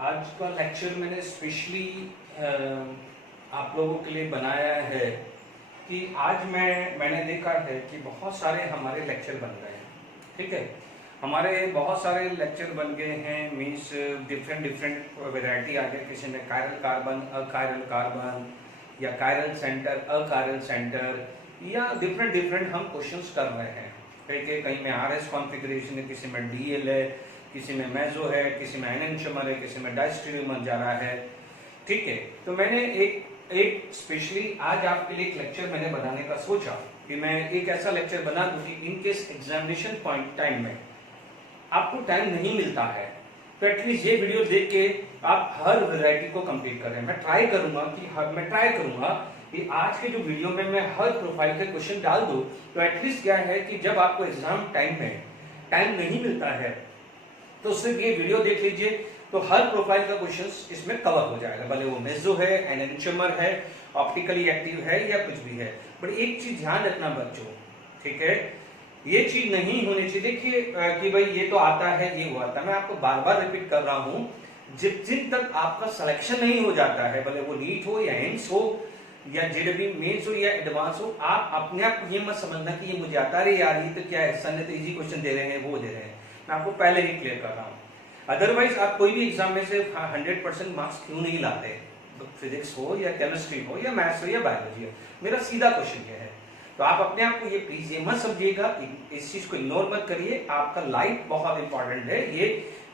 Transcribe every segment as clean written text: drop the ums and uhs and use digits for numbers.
आज का लेक्चर मैंने स्पेशली आप लोगों के लिए बनाया है कि आज मैंने देखा है कि बहुत सारे हमारे लेक्चर बन रहे हैं। ठीक है, हमारे बहुत सारे लेक्चर बन गए हैं, मीन्स डिफरेंट वैरायटी आ गए। किसी में कायरल कार्बन, अकायरल कार्बन, या कायरल सेंटर, अकायरल सेंटर, या डिफरेंट हम क्वेश्चंस कर रहे हैं। कहीं में आरएस कॉन्फ़िगरेशन है, किसी में डीएल है, किसी में मेजो है, किसी में एनेंटियोमर है, किसी में डायस्टेरियोमर जा रहा है। ठीक है, तो मैंने एक स्पेशली आज आपके लिए एक लेक्चर मैंने बनाने का सोचा कि मैं एक ऐसा लेक्चर बना दूं कि in case examination point time में आपको टाइम नहीं मिलता है तो एटलीस्ट ये वीडियो देख के आप हर वैरायटी को कंप्लीट करें। मैं ट्राई करूंगा कि आज के जो वीडियो में मैं हर प्रोफाइल के क्वेश्चन डाल दूं, तो एटलीस्ट क्या है कि जब आपको एग्जाम टाइम में टाइम नहीं मिलता है तो सिर्फ ये वीडियो देख लीजिए, तो हर प्रोफाइल का क्वेश्चंस इसमें कवर हो जाएगा, भले वो मेसो है, एनेंटियोमर है, ऑप्टिकली एक्टिव है या कुछ भी है। बट एक चीज ध्यान रखना बच्चों, ठीक है, ये चीज नहीं होनी चाहिए। देखिए कि भाई ये तो आता है, ये वो आता है, मैं आपको बार बार रिपीट कर रहा हूं, जिन तक आपका सिलेक्शन नहीं हो जाता है, भले वो नीट हो या एम्स हो या जेडब्ल्यू मेंस हो या एडवांस हो, आप अपने आप ये मत समझना कि ये मुझे आता है यार, ये तो क्या है, सर ने तो इजी क्वेश्चन दे रहे हैं, वो दे रहे हैं। मैं आपको पहले ही क्लियर कर रहा हूँ। अदरवाइज आप कोई भी एग्जाम में से 100% मार्क्स क्यों नहीं लाते, तो फिजिक्स हो या केमिस्ट्री हो या मैथ्स हो या बायोलॉजी हो, मेरा सीधा क्वेश्चन ये है। तो आप अपने आप को ये प्लीज ये मत समझिएगा, इस चीज को इग्नोर मत करिए। आपका लाइफ बहुत इंपॉर्टेंट है। ये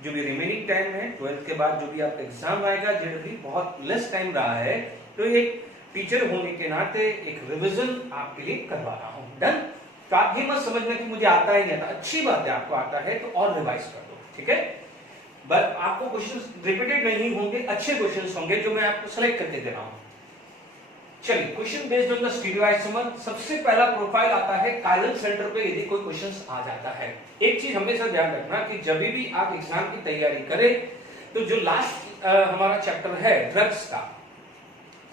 जो भी रिमेनिंग टाइम है 12th के बाद जो भी आपका एग्जाम आएगा, जेडब्ल्यू बहुत लेस टाइम रहा है, तो एक टीचर होने के नाते एक रिवीजन आपके लिए करवा रहा हूं। डन? तो आप ये मत समझना कि मुझे आता ही नहीं आता। अच्छी बात है, आपको आता है तो और रिवाइज कर दो, ठीक है। बट आपको क्वेश्चंस रिपीटेड नहीं होंगे, अच्छे क्वेश्चंस होंगे जो मैं आपको सेलेक्ट करके दे रहा हूं। चलिए, क्वेश्चन बेस्ड ऑन द स्टीरियोआइसोमर। सबसे पहला प्रोफाइल आता है कायरल सेंटर पे। यदि कोई क्वेश्चंस आ जाता है, एक चीज हमेशा ध्यान रखना कि जब भी आप एग्जाम की तैयारी करें तो जो लास्ट हमारा चैप्टर है ड्रग्स का,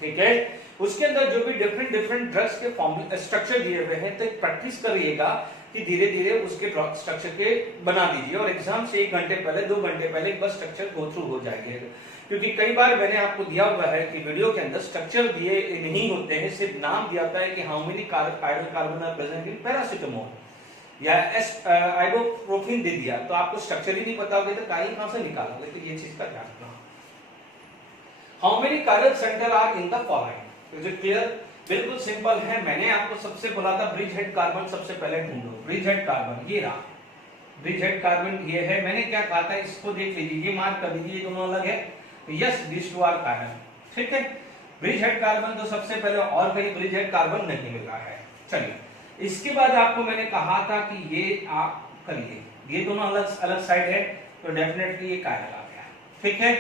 ठीक है, उसके अंदर जो भी डिफरेंट ड्रग्स के फॉर्मूला स्ट्रक्चर दिए हुए हैं, तो प्रैक्टिस करिएगा कि धीरे धीरे उसके ड्रग स्ट्रक्चर के बना दीजिए और एग्जाम से 1 घंटे पहले 2 घंटे पहले बस स्ट्रक्चर गो थ्रू हो जाएगा। क्योंकि कई बार मैंने आपको दिया हुआ है कि वीडियो के अंदर स्ट्रक्चर दिए नहीं होते हैं, सिर्फ नाम दिया होता है कि how many chiral carbon are present in paracetamol या आइबुप्रोफेन दे दिया, तो आपको स्ट्रक्चर ही नहीं पता होगा तो कायरल कहां से निकालोगे। तो ये चीज का ध्यान रखना। How many chiral centre are in the following, is it clear? बिल्कुल सिंपल है। मैंने आपको सबसे बोला था ब्रिज हेड कार्बन सबसे पहले ढूंढो। ब्रिज हेड कार्बन ये रहा, ब्रिज हेड कार्बन ये है। मैंने क्या कहा था, इसको देख लीजिए, ये मार्क कर दीजिए, दोनों अलग है। Yes, this two are chiral, ठीक है। ब्रिज हेड कार्बन तो सबसे पहले, और कहीं ब्रिज हेड कार्बन नहीं मिल रहा है। चलिए, इसके बाद आपको मैंने कहा था कि ये आप करिए, ये दोनों अलग अलग साइड है, तो डेफिनेटली ये कायरल आ गया, ठीक है।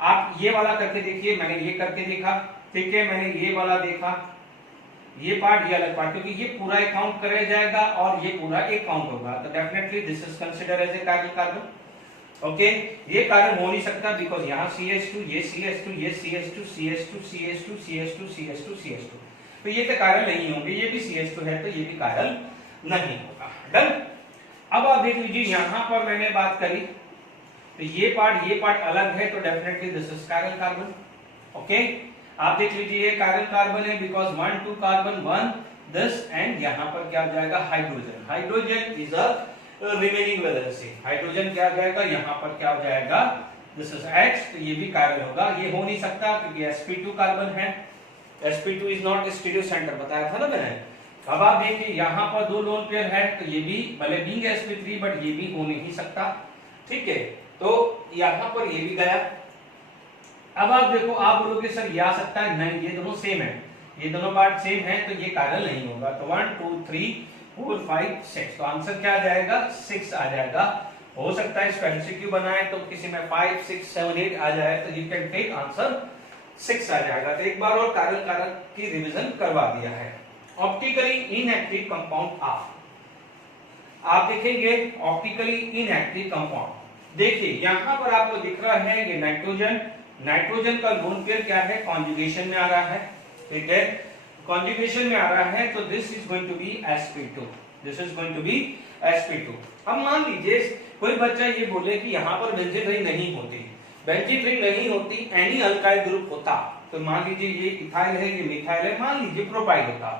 आप ये वाला करके देखिए, मैंने ये करके देखा, ठीक है, मैंने ये वाला देखा, ये पार्ट, ये अलग पार्ट, क्योंकि ये पूरा एक काउंट कराया जाएगा और ये पूरा एक काउंट होगा, तो definitely this is consider as a chiral carbon. Okay, ये कार्बन हो नहीं सकता बिकॉज यहाँ CH2, ये CH2, ये CH2, CH2, CH2, CH2, CH2, CH2, तो ये तो कायरल नहीं होंगे। ये भी CH2 है तो ये भी कायरल नहीं होगा। डन? अब आप देख लीजिए, यहाँ पर मैंने बात करी तो ये पार्ट अलग है, तो definitely this is chiral carbon. Okay, आप देख लीजिए, ये कायरल कार्बन है बिकॉज 1 2 कार्बन 1 दिस, एंड यहाँ पर क्या हो जाएगा, hydrogen. Hydrogen is a remaining valency. Hydrogen क्या आ जाएगा, यहाँ पर क्या हो जाएगा, दिस इज H, तो ये भी कायरल होगा। ये हो नहीं सकता क्योंकि sp2 कार्बन है, sp2 is not stereo centre, बताया था ना मैंने। अब आप देखिए, यहाँ पर 2 लोन पेयर है, तो ये भी भले बीइंग sp3 बट ये भी हो नहीं सकता, ठीक है। तो यहाँ पर ये भी गया। अब आप देखो, आप बोलोगे सर ये आ सकता है, नहीं, ये दोनों सेम है, ये दोनों पार्ट सेम है, तो ये कायरल नहीं होगा। तो 1 2 3 4 5 6, तो आंसर क्या आ जाएगा, 6 आ जाएगा। हो सकता है स्पेशल सीक्यू बनाए तो किसी में 5 6 7 8 आ जाए, तो यू कैन टेक आंसर 6 आ जाएगा। तो एक बार और कायरल कारक की रिवीजन करवा दिया है। ऑप्टिकली इनएक्टिव कंपाउंड आप देखेंगे, ऑप्टिकली इनएक्टिव कंपाउंड देखिए, यहां पर आपको दिख रहा है ये नाइट्रोजन। नाइट्रोजन का लोन पेयर क्या है, कॉन्जुगेशन में आ रहा है, ठीक है, कॉन्जुगेशन में आ रहा है, तो this is going to be sp2, this is going to be sp2। अब मान लीजिए कोई बच्चा ये बोले कि यहाँ पर बेंजीन रिंग नहीं होती, बेंजीन रिंग नहीं होती, एनी अल्काइल ग्रुप होता, तो मान लीजिए ये इथाइल है, ये मिथाइल है, मान लीजिए प्रोपाइल होता,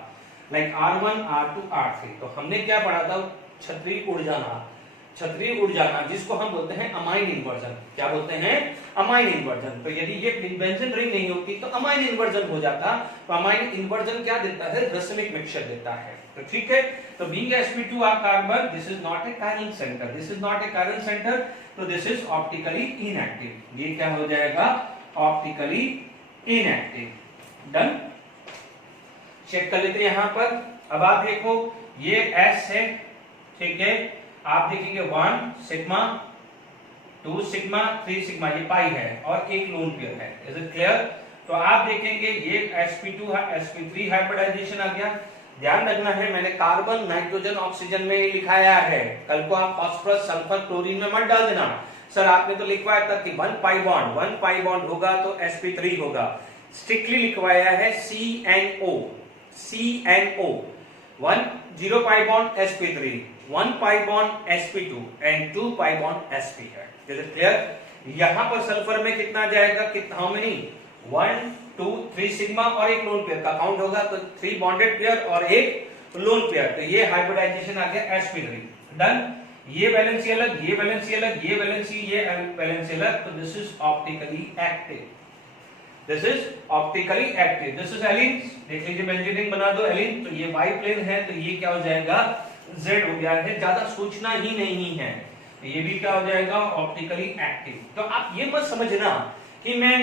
लाइक R1 R2 R3। तो हमने क्या पढ़ा था, क्षत्रीय उड़ जाना, जिसको हम बोलते हैं अमाइन इन्वर्जन। क्या बोलते हैं, अमाइन इन्वर्जन। तो यदि ये बेंजीन रिंग नहीं होती तो अमाइन इन्वर्जन हो जाता। तो अमाइन इन्वर्जन क्या देता है, रसमिक मिक्सचर देता है। तो ठीक है, तो being sp2 carbon, this is not A chiral centre, तो दिस इज ऑप्टिकली इनएक्टिव। ये क्या हो जाएगा, ऑप्टिकली इनएक्टिव। डन, चेक कर लेते हैं यहां पर। अब आप देखो ये S है, ठीक है, आप देखेंगे 1 सिग्मा, 2 सिग्मा, 3 सिग्मा, ये पाई है और एक लोन पेयर है। Is it clear? तो आप देखेंगे ये sp2 sp3 हाइब्रिडाइजेशन आ गया। ध्यान रखना है, मैंने कार्बन नाइट्रोजन ऑक्सीजन में लिखाया है, कल को आप फास्फोरस सल्फर क्लोरीन में मत डाल देना। सर आपने तो लिखवाया था कि 1 पाई बॉन्ड होगा तो sp3 होगा। स्ट्रिक्टली लिखवाया है CNO 1 0 pi bond sp3, 1 pi bond sp2 and 2 pi bond sp है। Is it clear? यहां पर सल्फर में कितना जाएगा, कितना, हाउ मेनी, 1 2 3 सिग्मा और एक लोन पेयर का काउंट होगा, तो 3 बॉन्डेड पेयर और एक लोन पेयर। तो ये हाइब्रिडाइजेशन आ गया sp3। डन, ये वैलेंसी अलग, ये वैलेंसी अलग, ये वैलेंसी अलग, तो this is optically active. This is optically active. This is allene, देख लीजिए बेंजीन रिंग बना दो एलिन, तो ये वाई प्लेन है, तो ये क्या हो जाएगा, Z हो गया है, ज्यादा सोचना ही नहीं है। ये भी क्या हो जाएगा, ऑप्टिकली एक्टिव। तो आप ये मत समझना कि मैं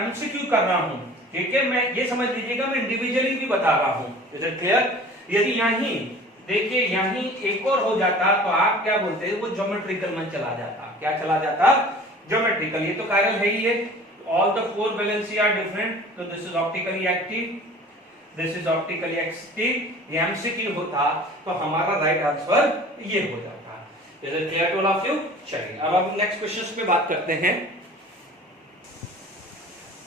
एमसीक्यू कर रहा हूं, ठीक है, मैं ये समझ लीजिएगा मैं इंडिविजुअली भी बता रहा हूं। Is it clear? यदि यहीं देखिए यहीं एक और हो जाता तो आप क्या बोलते हैं, वो ज्योमेट्रिकल में चला जाता। क्या चला जाता, ज्योमेट्रिकल। ये तो कायरल है ही है, all the 4 valency are different, so this is optically active, this is optically active। ये MCQ होता तो हमारा राइट आंसर ये हो जाता। Is it clear to all of you? चलिए अब हम नेक्स्ट क्वेश्चंस पे बात करते हैं।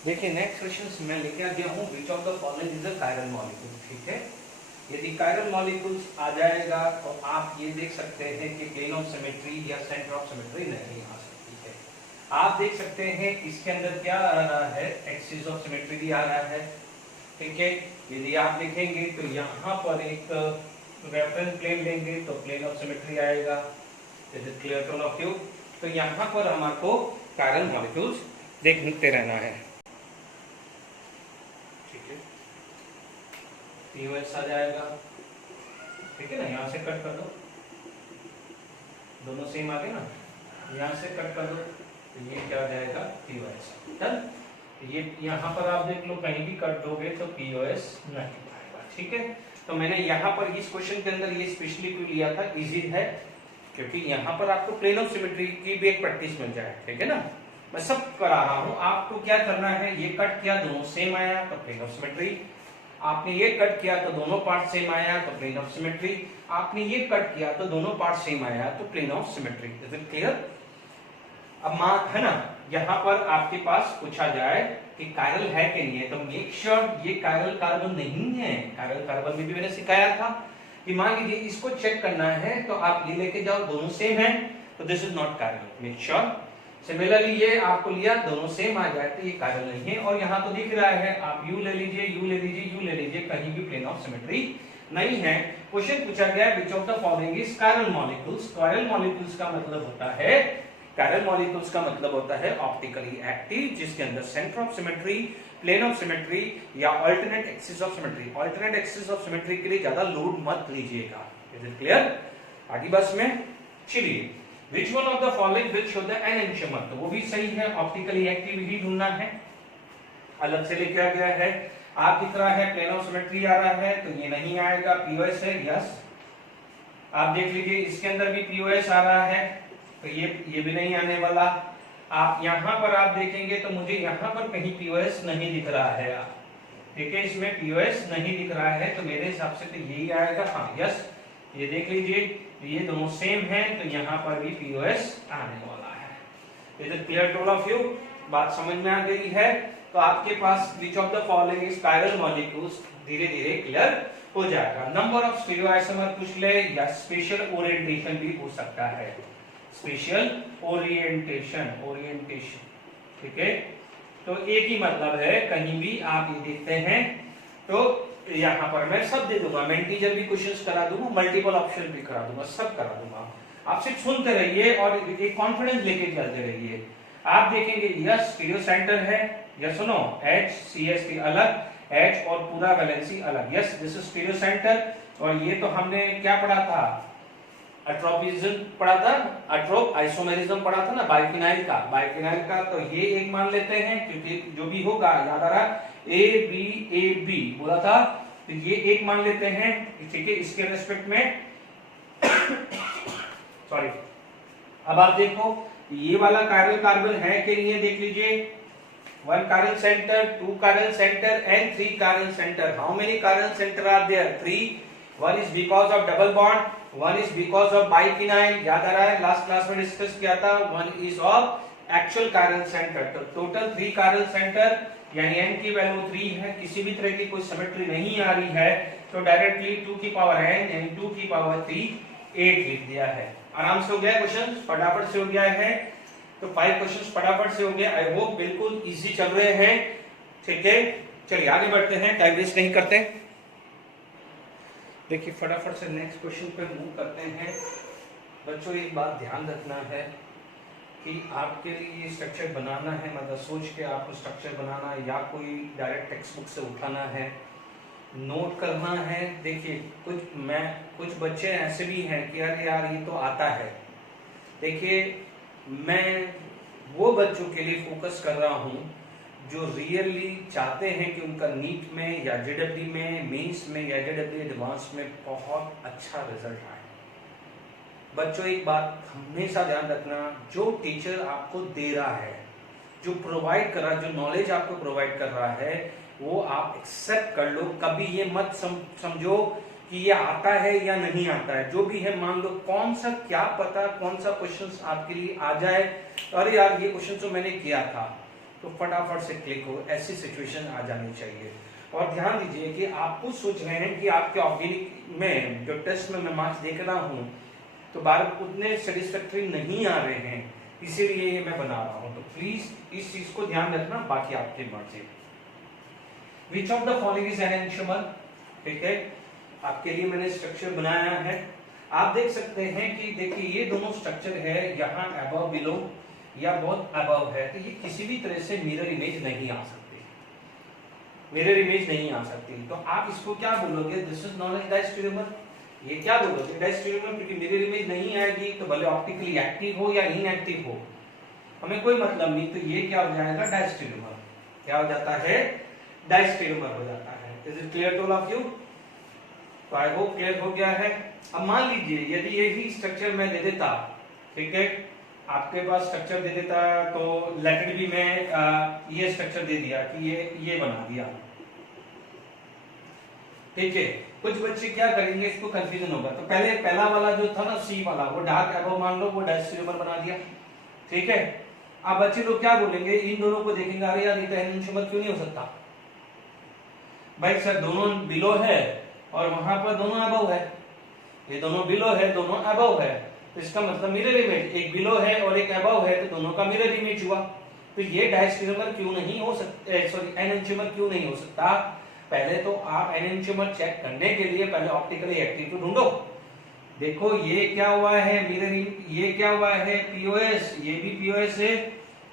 देखिए नेक्स्ट क्वेश्चंस में लेके आ गया हूं, which of the following is a chiral molecule। ठीक है, यदि chiral molecules आ जाएगा तो आप ये देख सकते हैं कि plane of symmetry या center of symmetry नहीं आ सकती है। आप देख सकते हैं इसके अंदर क्या आ रहा है, एक्सिस ऑफ सिमेट्री भी आ रहा है। ठीक है, यदि आप देखेंगे तो यहाँ पर एक रेफरेंस प्लेन लेंगे तो प्लेन ऑफ सिमेट्री आएगा। Is it clear to all of you? तो यहाँ पर हमारे कायरल मॉलिक्यूल्स देखते रहना है। ठीक है, POS आ जाएगा, ठीक है ना, यहाँ से कट कर दो, दोनों सेम आ गए ना, यहाँ से कट कर दो, तो ये क्या हो जाएगा, POS। डन, ये यहाँ पर आप देख लो, कहीं भी कट दोगे तो POS नहीं आएगा। ठीक है, तो मैंने यहाँ पर इस क्वेश्चन के अंदर ये स्पेशली क्यों लिया था, इजी है, क्योंकि यहाँ पर आपको प्लेन ऑफ सिमेट्री की भी एक प्रैक्टिस मिल जाए। ठीक है ना, मैं सब करा रहा हूँ, आपको क्या करना है, ये कट किया दोनों सेम आया तो प्लेन ऑफ सिमेट्री, आपने ये कट किया तो दोनों पार्ट सेम आया तो प्लेन ऑफ सिमेट्री, आपने ये कट किया तो दोनों पार्ट सेम आया तो plane of symmetry. Is it clear? अब मान है ना, यहाँ पर आपके पास पूछा जाए कि कायरल है कि नहीं है, तो मेक श्योर ये कायरल कार्बन नहीं है। कायरल कार्बन में भी मैंने सिखाया था कि मान लीजिए इसको चेक करना है तो आप ये लेके जाओ, दोनों सेम है तो this is not chiral. Make sure. Similarly ये आपको लिया, दोनों सेम आ जाए तो ये कायरल नहीं है। और यहाँ तो दिख रहा है, आप यू ले लीजिए, यू ले लीजिए, यू ले लीजिए, कहीं भी प्लेन ऑफ सिमेट्री नहीं है। क्वेश्चन पूछा गया विच of the following is chiral molecules. Chiral molecules का मतलब होता है, कायरल मॉलिक्यूल्स का मतलब होता है ऑप्टिकली एक्टिव, जिसके अंदर centre of symmetry, plane of symmetry या alternate axis of symmetry. Alternate axis of symmetry के लिए ज्यादा लोड मत लीजिएगा। Is it clear? आगे बस में चलिए, which one of the following will show the enantiomer, तो वो भी सही है, ऑप्टिकली एक्टिव ही ढूंढना है, अलग से लेके आ गया है। आप दिख रहा है प्लेन ऑफ सिमेट्री आ रहा है तो ये नहीं आएगा, POS है, यस। आप देख लीजिए इसके अंदर भी POS आ रहा है तो ये भी नहीं आने वाला। आप यहाँ पर आप देखेंगे तो मुझे यहाँ पर कहीं POS नहीं दिख रहा है, ठीक है, इसमें POS नहीं दिख रहा है तो मेरे हिसाब से तो यही आएगा, हाँ यस। ये देख लीजिए ये दोनों सेम है तो यहाँ पर भी POS आने वाला है। Is it clear to all of you? बात समझ में आ गई है? तो आपके पास which of the following is chiral molecules धीरे धीरे क्लियर हो जाएगा। नंबर ऑफ स्टीरियोआइसोमर पूछ ले या स्पेशल ओरिएंटेशन भी पूछ सकता है। स्पेशल ओरिएंटेशन, ठीक है, तो एक ही मतलब है, कहीं भी आप ये देखते हैं तो यहाँ पर मैं सब दे दूंगा, मैं इंटीजर भी क्वेश्चंस करा दूंगा, मल्टीपल ऑप्शन भी करा दूंगा, सब करा दूंगा। आप सिर्फ सुनते रहिए और एक कॉन्फिडेंस लेके चलते रहिए। आप देखेंगे यस स्टीरियो सेंटर है, यस नो, H CST अलग, H और पूरा वैलेंसी अलग, yes this is stereo centre. और ये तो हमने क्या पढ़ा था, अट्रोपिज्म पढ़ा था, अट्रोप आइसोमेरिज्म पढ़ा था ना बाइफिनाइल का, तो ये एक मान लेते हैं क्योंकि जो भी होगा याद आ रहा, AB बोला था, तो ये एक मान लेते हैं, ठीक है, इसके रेस्पेक्ट में सॉरी। अब आप देखो ये वाला कायरल कार्बन है कि नहीं है, देख लीजिए, 1 chiral center, 2 chiral center and 3 chiral center. How many chiral center are there? 3. One is because of double bond, one is because of biphenyl, याद आ रहा है, लास्ट क्लास में डिस्कस किया था, one is of actual chiral center। तो total 3 chiral center यानी n की value 3 है, किसी भी तरह की कोई सिमेट्री नहीं आ रही है, तो डायरेक्टली 2 की पावर n यानी 2 की पावर 3 8 लिख दिया है। आराम से हो गया क्वेश्चन, फटाफट से हो गया है, तो 5 क्वेश्चंस फटाफट से हो गए। आई होप बिल्कुल इजी चल रहे हैं, ठीक है। चलिए आगे बढ़ते हैं, टाइम वेस्ट नहीं करते। देखिए फटाफट से नेक्स्ट क्वेश्चन पे मूव करते हैं। बच्चों एक बात ध्यान रखना है कि आपके लिए स्ट्रक्चर बनाना है, मतलब सोच के आपको स्ट्रक्चर बनाना है या कोई डायरेक्ट टेक्स्ट बुक से उठाना है, नोट करना है। देखिए कुछ बच्चे ऐसे भी हैं कि अरे यार ये तो आता है। देखिए मैं वो बच्चों के लिए फोकस कर रहा हूं जो रियली चाहते हैं कि उनका नीट में या जेडब्ल्यू में, मेंस में या जेडब्ल्यू एडवांस में बहुत अच्छा रिजल्ट आए। बच्चों एक बात हमेशा ध्यान रखना, जो टीचर आपको दे रहा है, जो प्रोवाइड कर रहा है, जो नॉलेज आपको प्रोवाइड कर रहा है, वो आप एक्सेप्ट कर लो। कभी ये मत समझो कि ये आता है या नहीं आता है, जो भी है मान लो। कौन सा क्या पता कौन सा क्वेश्चन आपके लिए आ जाए, अरे यार ये क्वेश्चन तो मैंने किया था, तो फटाफट से क्लिक हो, ऐसी सिचुएशन आ जानी चाहिए। और ध्यान दीजिए कि आप कुछ सोच रहे हैं कि आपके ऑर्गेनिक में जो टेस्ट में मैं मार्क्स देख रहा हूँ तो बार उतने सेटिस्फैक्टरी नहीं आ रहे हैं, इसीलिए ये मैं बना रहा हूँ। तो प्लीज इस चीज को ध्यान रखना, बाकी आपकी मर्जी। विच of the following is an enzyme, ठीक है, आपके लिए मैंने स्ट्रक्चर बनाया है। आप देख सकते हैं कि देखिए ये दोनों स्ट्रक्चर है, यहाँ अबव बिलो या बहुत अबव है, तो ये किसी भी तरह से मिरर इमेज नहीं आ सकती, मिरर इमेज नहीं आ सकती। तो आप इसको क्या बोलोगे, दिस इज नॉन एज डायस्टेरियोमर। ये क्या बोलोगे, डायस्टेरियोमर, क्योंकि मिरर इमेज नहीं आएगी तो भले ऑप्टिकली एक्टिव हो या इनएक्टिव हो, हमें कोई मतलब नहीं। तो ये क्या हो जाएगा, डायस्टेरियोमर। क्या हो जाता है, डायस्टेरियोमर हो जाता है। Is it clear to all of you? तो आई होप क्लियर हो गया है। अब मान लीजिए यदि यही स्ट्रक्चर मैं दे देता, ठीक है, आपके पास स्ट्रक्चर दे देता, तो लेट भी मैं ये स्ट्रक्चर दे दिया कि ये बना दिया, ठीक है। कुछ बच्चे क्या करेंगे, इसको कंफ्यूजन होगा। तो पहला वाला जो था ना सी वाला, वो डार्क अबव मान लो, वो डायस्टेरियोमर बना दिया, ठीक है। अब बच्चे लोग क्या बोलेंगे, इन दोनों को देखेंगे, अरे यार ये तो एन्जाइम क्यों नहीं हो सकता भाई सर, दोनों बिलो है और वहां पर दोनों अबव है, ये दोनों बिलो है, दोनों अबव है, तो इसका मतलब मिरर इमेज, एक बिलो है और एक अबव है, तो दोनों का मिरर इमेज हुआ। तो ये डायस्टेरियोमर क्यों नहीं हो सकता, सॉरी एन्जाइम क्यों नहीं हो सकता। पहले तो आप एन्जाइम चेक करने के लिए पहले ऑप्टिकली एक्टिव तो ढूंढो। देखो ये क्या हुआ है, मिरर, ये क्या हुआ है, पीओएस, ये भी पीओएस है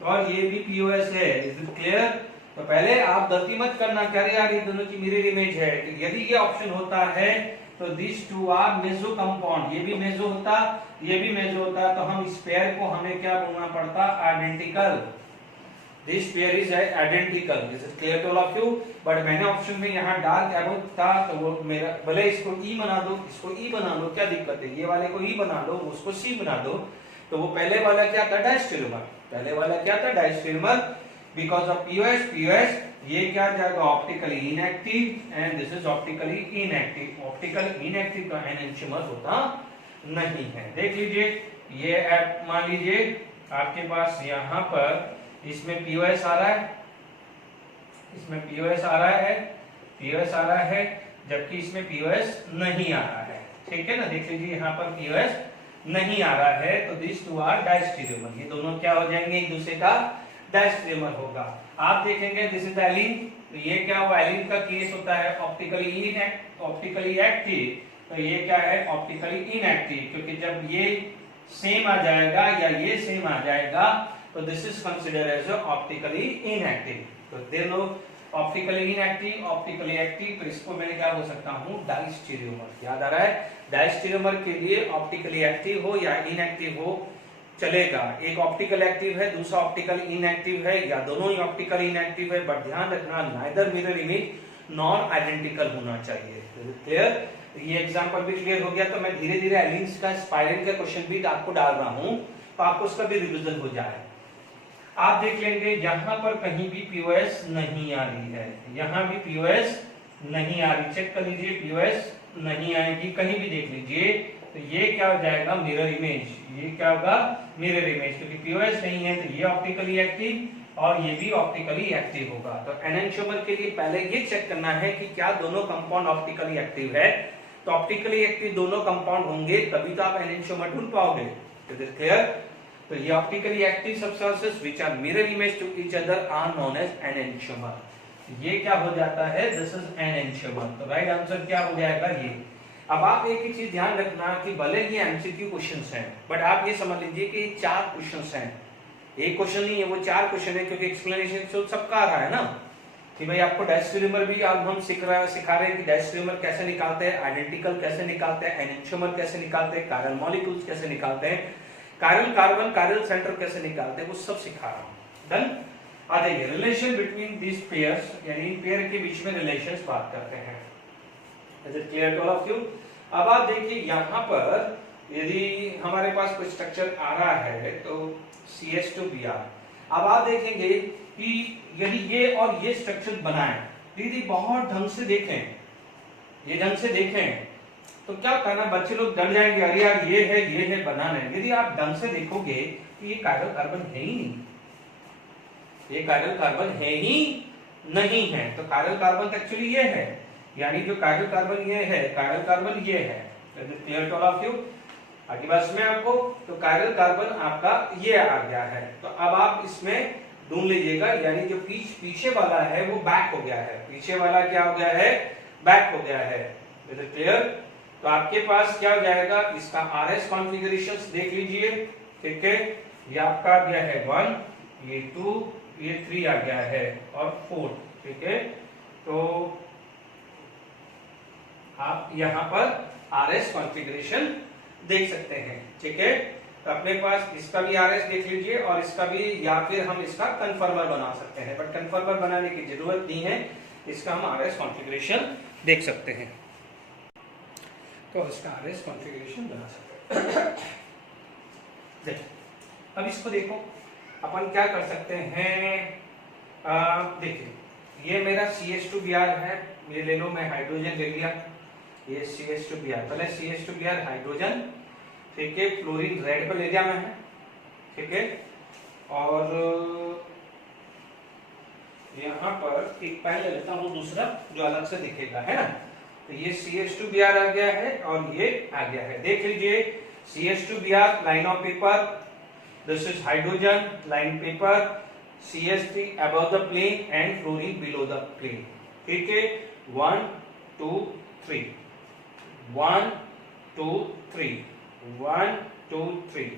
और ये भी पीओएस है। Is it clear? तो पहले आप गलती मत करना, कह रहे यार ये दोनों की मिरर इमेज है। यदि ये ऑप्शन होता है तो this two are meso compound, ये भी मेसो होता, ये भी मेसो होता, तो हम इस पेयर को हमें क्या बोलना पड़ता, identical. This pair is identical. This is clear to all of you. But मैंने ऑप्शन में यहाँ डार्क अबव था, तो वो मेरा, भले इसको ई बना दो, इसको ई बना दो, क्या दिक्कत है, ये वाले को ई बना दो, उसको सी बना दो। तो वो पहले वाला क्या था, डायस्टेरियोमर, पहले वाला क्या था, डायस्टेरियोमर, बिकॉज ऑफ पीओएस, ये क्या जाएगा, optically inactive, and this is optically inactive. Optically inactive का एन्जाइम होता नहीं है। देख लीजिए, ये मान लीजिए आपके पास यहाँ पर इसमें पीओएस आ रहा है, इसमें पीओएस आ रहा है, पीओएस आ रहा है, जबकि इसमें पीओएस नहीं आ रहा है, ठीक है ना। देख लीजिए यहाँ पर पीओएस नहीं आ रहा है, तो दिस टू आर डायस्टेरियोमर, ये दोनों क्या हो जाएंगे, एक दूसरे का डैश ट्रिमर होगा। आप देखेंगे दिस इज एलिन, तो ये क्या हुआ, एलिन का केस होता है ऑप्टिकली एक्टिव, तो ये क्या है ऑप्टिकली इनएक्टिव, क्योंकि जब ये सेम आ जाएगा या ये सेम आ जाएगा तो this is considered as optically inactive. तो दोनों ऑप्टिकली इनएक्टिव, ऑप्टिकली एक्टिव, तो इसको मैंने क्या बोल सकता हूँ डायस्टेरियोमर। याद आ रहा है, डायस्टेरियोमर के लिए ऑप्टिकली एक्टिव हो या इनएक्टिव हो चलेगा। एक ऑप्टिकल एक्टिव है, दूसरा ऑप्टिकल इनएक्टिव है, या दोनों ही ऑप्टिकल इनएक्टिव है, बट ध्यान रखना neither mirror image non identical होना चाहिए। क्लियर? ये एग्जांपल भी क्लियर हो गया। तो मैं धीरे धीरे एलिन्स का स्पाइरल का क्वेश्चन भी आपको डाल रहा हूं, तो आपको उसका भी रिवीजन हो जाए। आप देख लेंगे यहां पर कहीं भी पीओएस नहीं आ रही है, यहां भी पीओएस नहीं आ रही, चेक कर लीजिए पीओएस नहीं आएगी, कहीं भी देख लीजिए। तो ये क्या हो जाएगा मिरर इमेज, ये क्या होगा मिरर इमेज, क्योंकि पीओएस नहीं है तो ये ऑप्टिकली एक्टिव और ये भी ऑप्टिकली एक्टिव होगा। तो एनेंटियोमर के लिए पहले ये चेक करना है कि क्या दोनों कंपाउंड ऑप्टिकली एक्टिव है। तो ऑप्टिकली एक्टिव दोनों कंपाउंड होंगे तभी तो आप एनेंटियोमर ढूंढ पाओगे। क्लियर? तो ये optically active substances which are mirror image to each other are known as enantiomer. ये क्या हो जाता है, दिस इज एनेंटियोमर। तो राइट आंसर क्या हो जाएगा ये। अब आप एक ही चीज ध्यान रखना कि भले ये एमसीक्यू क्वेश्चंस हैं, बट आप ये समझ लीजिए कि 4 क्वेश्चंस हैं, एक क्वेश्चन नहीं है, वो 4 क्वेश्चन है, क्योंकि एक्सप्लेनेशन तो सबका आ रहा है ना कि भाई आपको डायस्टेरियोमर भी अब हम सिखा रहे हैं कि डायस्टेरियोमर कैसे निकालते हैं, आइडेंटिकल कैसे निकालते हैं, एनेंटियोमर कैसे निकालते हैं, कायरल मॉलिक्यूल्स कैसे निकालते हैं, कायरल कार्बन कायरल सेंटर कैसे निकालते हैं, वो सब सिखा रहा हूं। डन? आ जाइए रिलेशन बिटवीन दिस पेयर्स, यानी इन पेयर के बीच में रिलेशंस बात करते हैं। Is it clear to all of you? अब आप देखिए यहां पर यदि हमारे पास कोई स्ट्रक्चर आ रहा है तो CH2Br, अब आप देखेंगे कि यदि ये और ये स्ट्रक्चर बनाए, यदि बहुत ढंग से देखें, ये ढंग से देखें तो क्या करना, बच्चे लोग डर जाएंगे, अरे यार ये है बनाना है। यदि आप ढंग से देखोगे तो ये कायरल कार्बन है ही नहीं, ये कायरल कार्बन है ही नहीं है। तो कायरल कार्बन एक्चुअली ये है, यानी जो कायरल कार्बन ये है, कायरल कार्बन ये है। Clear to all of you? आगे बात में आपको, तो कायरल कार्बन आपका ये आ गया है। तो अब आप इसमें ढूंढ लीजिएगा, यानी जो पीछे वाला है वो बैक हो गया है, पीछे वाला क्या हो गया है, बैक हो गया है। क्लियर? तो आपके पास क्या हो जाएगा, इसका RS कॉन्फ़िगरेशंस देख लीजिए, ठीक है। ये आपका आ गया है 1, ये 2, ये 3 आ गया है और 4, ठीक है। तो आप यहां पर RS कॉन्फ़िगरेशन देख सकते हैं, ठीक है। तो अपने पास इसका भी RS देख लीजिए और इसका भी, या फिर हम इसका कन्फर्मर बना सकते हैं, बट कन्फर्मर बनाने की जरूरत नहीं है, इसका हम RS कॉन्फ़िगरेशन देख सकते हैं। तो इसका RS कॉन्फ़िगरेशन बना सकते हैं। देखिए अब इसको देखो, अपन क्या कर सकते हैं, देखिए ये मेरा CH2Br है, ये ले लो, मैं हाइड्रोजन ले लिया, ये CH2Br, पहले CH2Br हाइड्रोजन, ठीक है, फ्लोरीन रेड पर ले लिया मैंने, ठीक है। और यहाँ पर एक पेन ले लेता हूँ दूसरा जो अलग से दिखेगा, है ना। तो ये CH2Br आ गया है और ये आ गया है, देख लीजिए CH2Br line of paper, this is hydrogen line paper, CH3 above the plane and fluorine below the plane, ठीक है। 1 2 3 1 2 3 1 2 3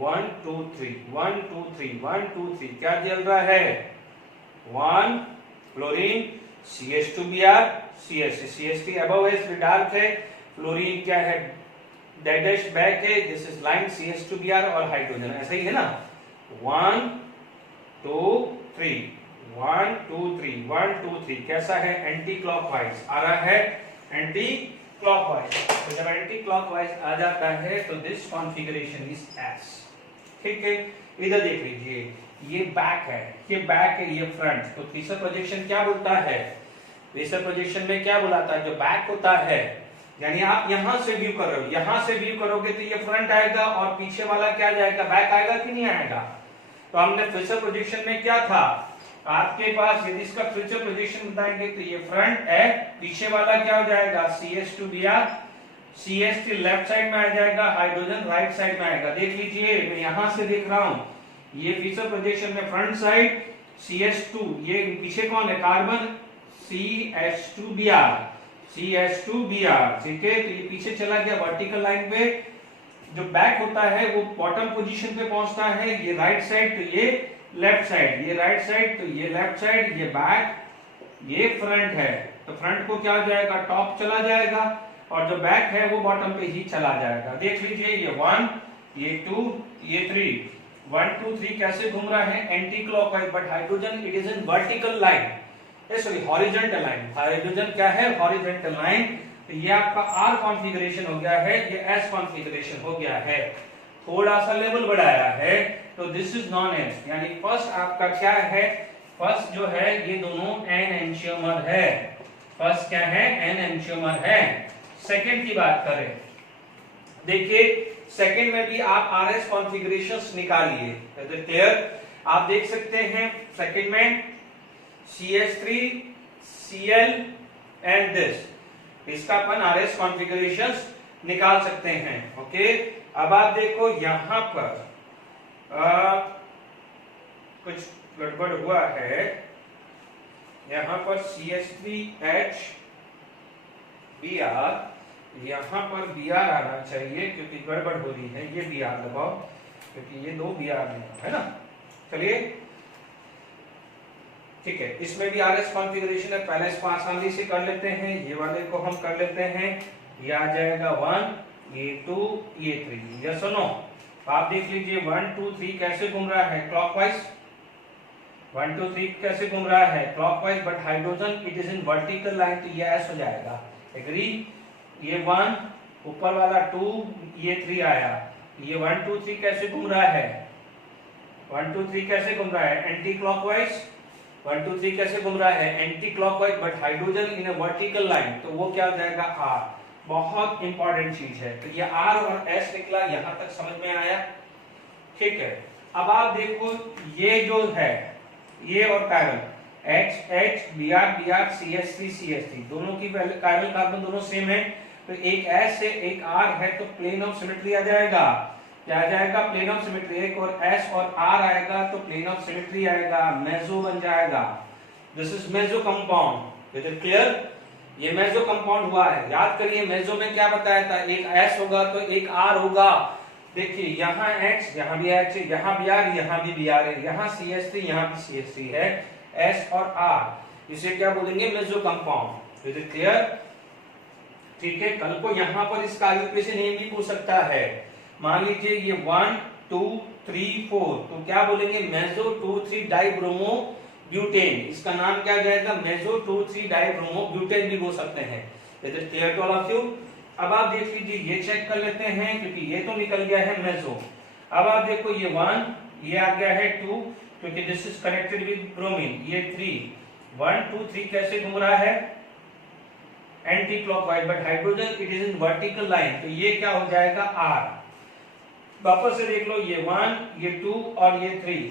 1 2 3 1 2 3 1 2 3, क्या चल रहा है, 1 फ्लोरीन, CH2Br, CH3 above है, डार्क है, फ्लोरीन क्या है, डेडेश बैक है, दिस इज लाइन CH2Br और हाइड्रोजन, ऐसा ही है ना। 1 2 3 1 2 3 1 2 3, कैसा है, एंटी क्लॉकवाइज आ रहा है, एंटी क्लॉकवाइज। तो जब एंटी क्लॉकवाइज आ जाता है तो दिस कॉन्फ़िगरेशन इज एस, ठीक है। इधर देख लीजिए, ये बैक है, ये बैक है, ये फ्रंट। तो तीसरा प्रोजेक्शन क्या बोलता है, तीसरा प्रोजेक्शन में क्या बुलाता है, जो बैक होता है, यानी आप यहां से व्यू कर रहे हो, यहां से व्यू करोगे तो ये फ्रंट आएगा और पीछे वाला क्या जाएगा, बैक आएगा कि नहीं आएगा। तो हमने फ्यूचर प्रोजेक्शन में क्या था, आपके पास यदि इसका फ्यूचर प्रोजेक्शन बताएंगे तो ये फ्रंट है, पीछे वाला क्या हो जाएगा, CH2Br, CH3 लेफ्ट साइड में आ जाएगा, हाइड्रोजन राइट साइड में आएगा। देख लीजिए मैं यहां से देख रहा हूं, ये फीचर प्रोजेक्शन में फ्रंट साइड CH2, ये पीछे कौन है कार्बन CH2Br, CH2Br, ठीक है। तो ये पीछे चला गया वर्टिकल लाइन पे। जो बैक होता है वो बॉटम पोजीशन पे पहुंचता है, ये राइट साइड तो ये लेफ्ट साइड, ये राइट साइड तो ये लेफ्ट साइड, ये बैक ये फ्रंट है। तो फ्रंट को क्या हो जाएगा, टॉप चला जाएगा, और जो बैक है वो बॉटम पे ही चला जाएगा। देख लीजिए ये 1, ये 2, ये 3, 1 2 3 कैसे घूम रहा है anti clockwise, but hydrogen it is in vertical line, sorry horizontal line. Hydrogen क्या है, हॉरिजॉन्टल लाइन। तो ये आपका R कॉन्फ़िगरेशन हो गया है, ये S कॉन्फ़िगरेशन हो गया है, थोड़ा सा लेवल बढ़ाया है। तो दिस इज नॉन एस, यानी फर्स्ट आपका क्या है, फर्स्ट जो है ये दोनों एन एंशियोमर है, फर्स्ट क्या है एन एंशियोमर है। सेकंड की बात करें, देखिए सेकंड में भी आप RS कॉन्फ़िगरेशंस निकालिए, क्लियर। आप देख सकते हैं सेकंड में CH3 Cl एंड दिस, इसका अपन RS कॉन्फ़िगरेशंस निकाल सकते हैं, ओके। अब आप देखो यहां पर कुछ गड़बड़ हुआ है, यहां पर CH3H Br, यहां पर Br आना चाहिए क्योंकि गड़बड़ हो रही है, ये Br लगाओ क्योंकि ये दो Br है ना। चलिए ठीक है, इसमें भी RS कॉन्फ़िगरेशन है, पहले इसको आसानी से कर लेते हैं, ये वाले को हम कर लेते हैं। ये आ जाएगा 1, ये 2, ये 3, यस और नो। आप देख लीजिए 1 2 3 कैसे घूम रहा है क्लॉकवाइज, 1 2 3 कैसे घूम रहा है clockwise, but hydrogen it is in vertical line, तो ये S हो जाएगा, एग्री। ये 1 ऊपर वाला 2, ये 3 आया, ये 1 2 3 कैसे घूम रहा है, 1 2 3 कैसे घूम रहा है एंटी क्लॉकवाइज, 1 2 3 कैसे घूम रहा है anti clockwise, but hydrogen in a vertical line, तो वो क्या हो जाएगा R। बहुत इंपॉर्टेंट चीज है। तो ये R और S निकला, यहां तक समझ में आया, ठीक है। अब आप देखो ये जो है ये और chiral H Br Br CH3 CH3 दोनों की कायरल कार्बन दोनों सेम है, तो एक S है एक R है, तो प्लेन ऑफ सिमेट्री आ जाएगा, क्या आ जाएगा प्लेन ऑफ सिमेट्री। एक और S और R आएगा तो प्लेन ऑफ सिमेट्री आएगा, मेसो बन जाएगा। This is meso compound, is it clear. ये मेसो कंपाउंड हुआ है, याद करिए मेसो में क्या बताया था, एक S होगा तो एक R होगा। देखिए यहाँ H, यहाँ भी H है, यहाँ भी R, यहाँ भी Br है, यहाँ CH3, यहाँ भी CH3 है, S और R, इसे क्या बोलेंगे meso compound, is it clear. ठीक है, कल को यहाँ पर इसका आयुर्वेद से नेम भी पूछ सकता है। मान लीजिए ये 1 2 3 4, तो क्या बोलेंगे मेसो 2 3 डाइब्रोमो ब्यूटेन, इसका नाम क्या जाएगा मेसो 2 3 डाइब्रोमो ब्यूटेन भी बोल सकते हैं। Is it clear to all of you. अब आप देख लीजिए ये चेक कर लेते हैं क्योंकि ये तो निकल गया है मेसो। अब आप देखो ये 1, ये आ गया है 2 क्योंकि this is connected with bromine, ये 3, 1 2 3 कैसे घूम रहा है anti clockwise, but hydrogen it is in vertical line, तो ये क्या हो जाएगा R। वापस से देख लो ये 1, ये 2 और ये 3,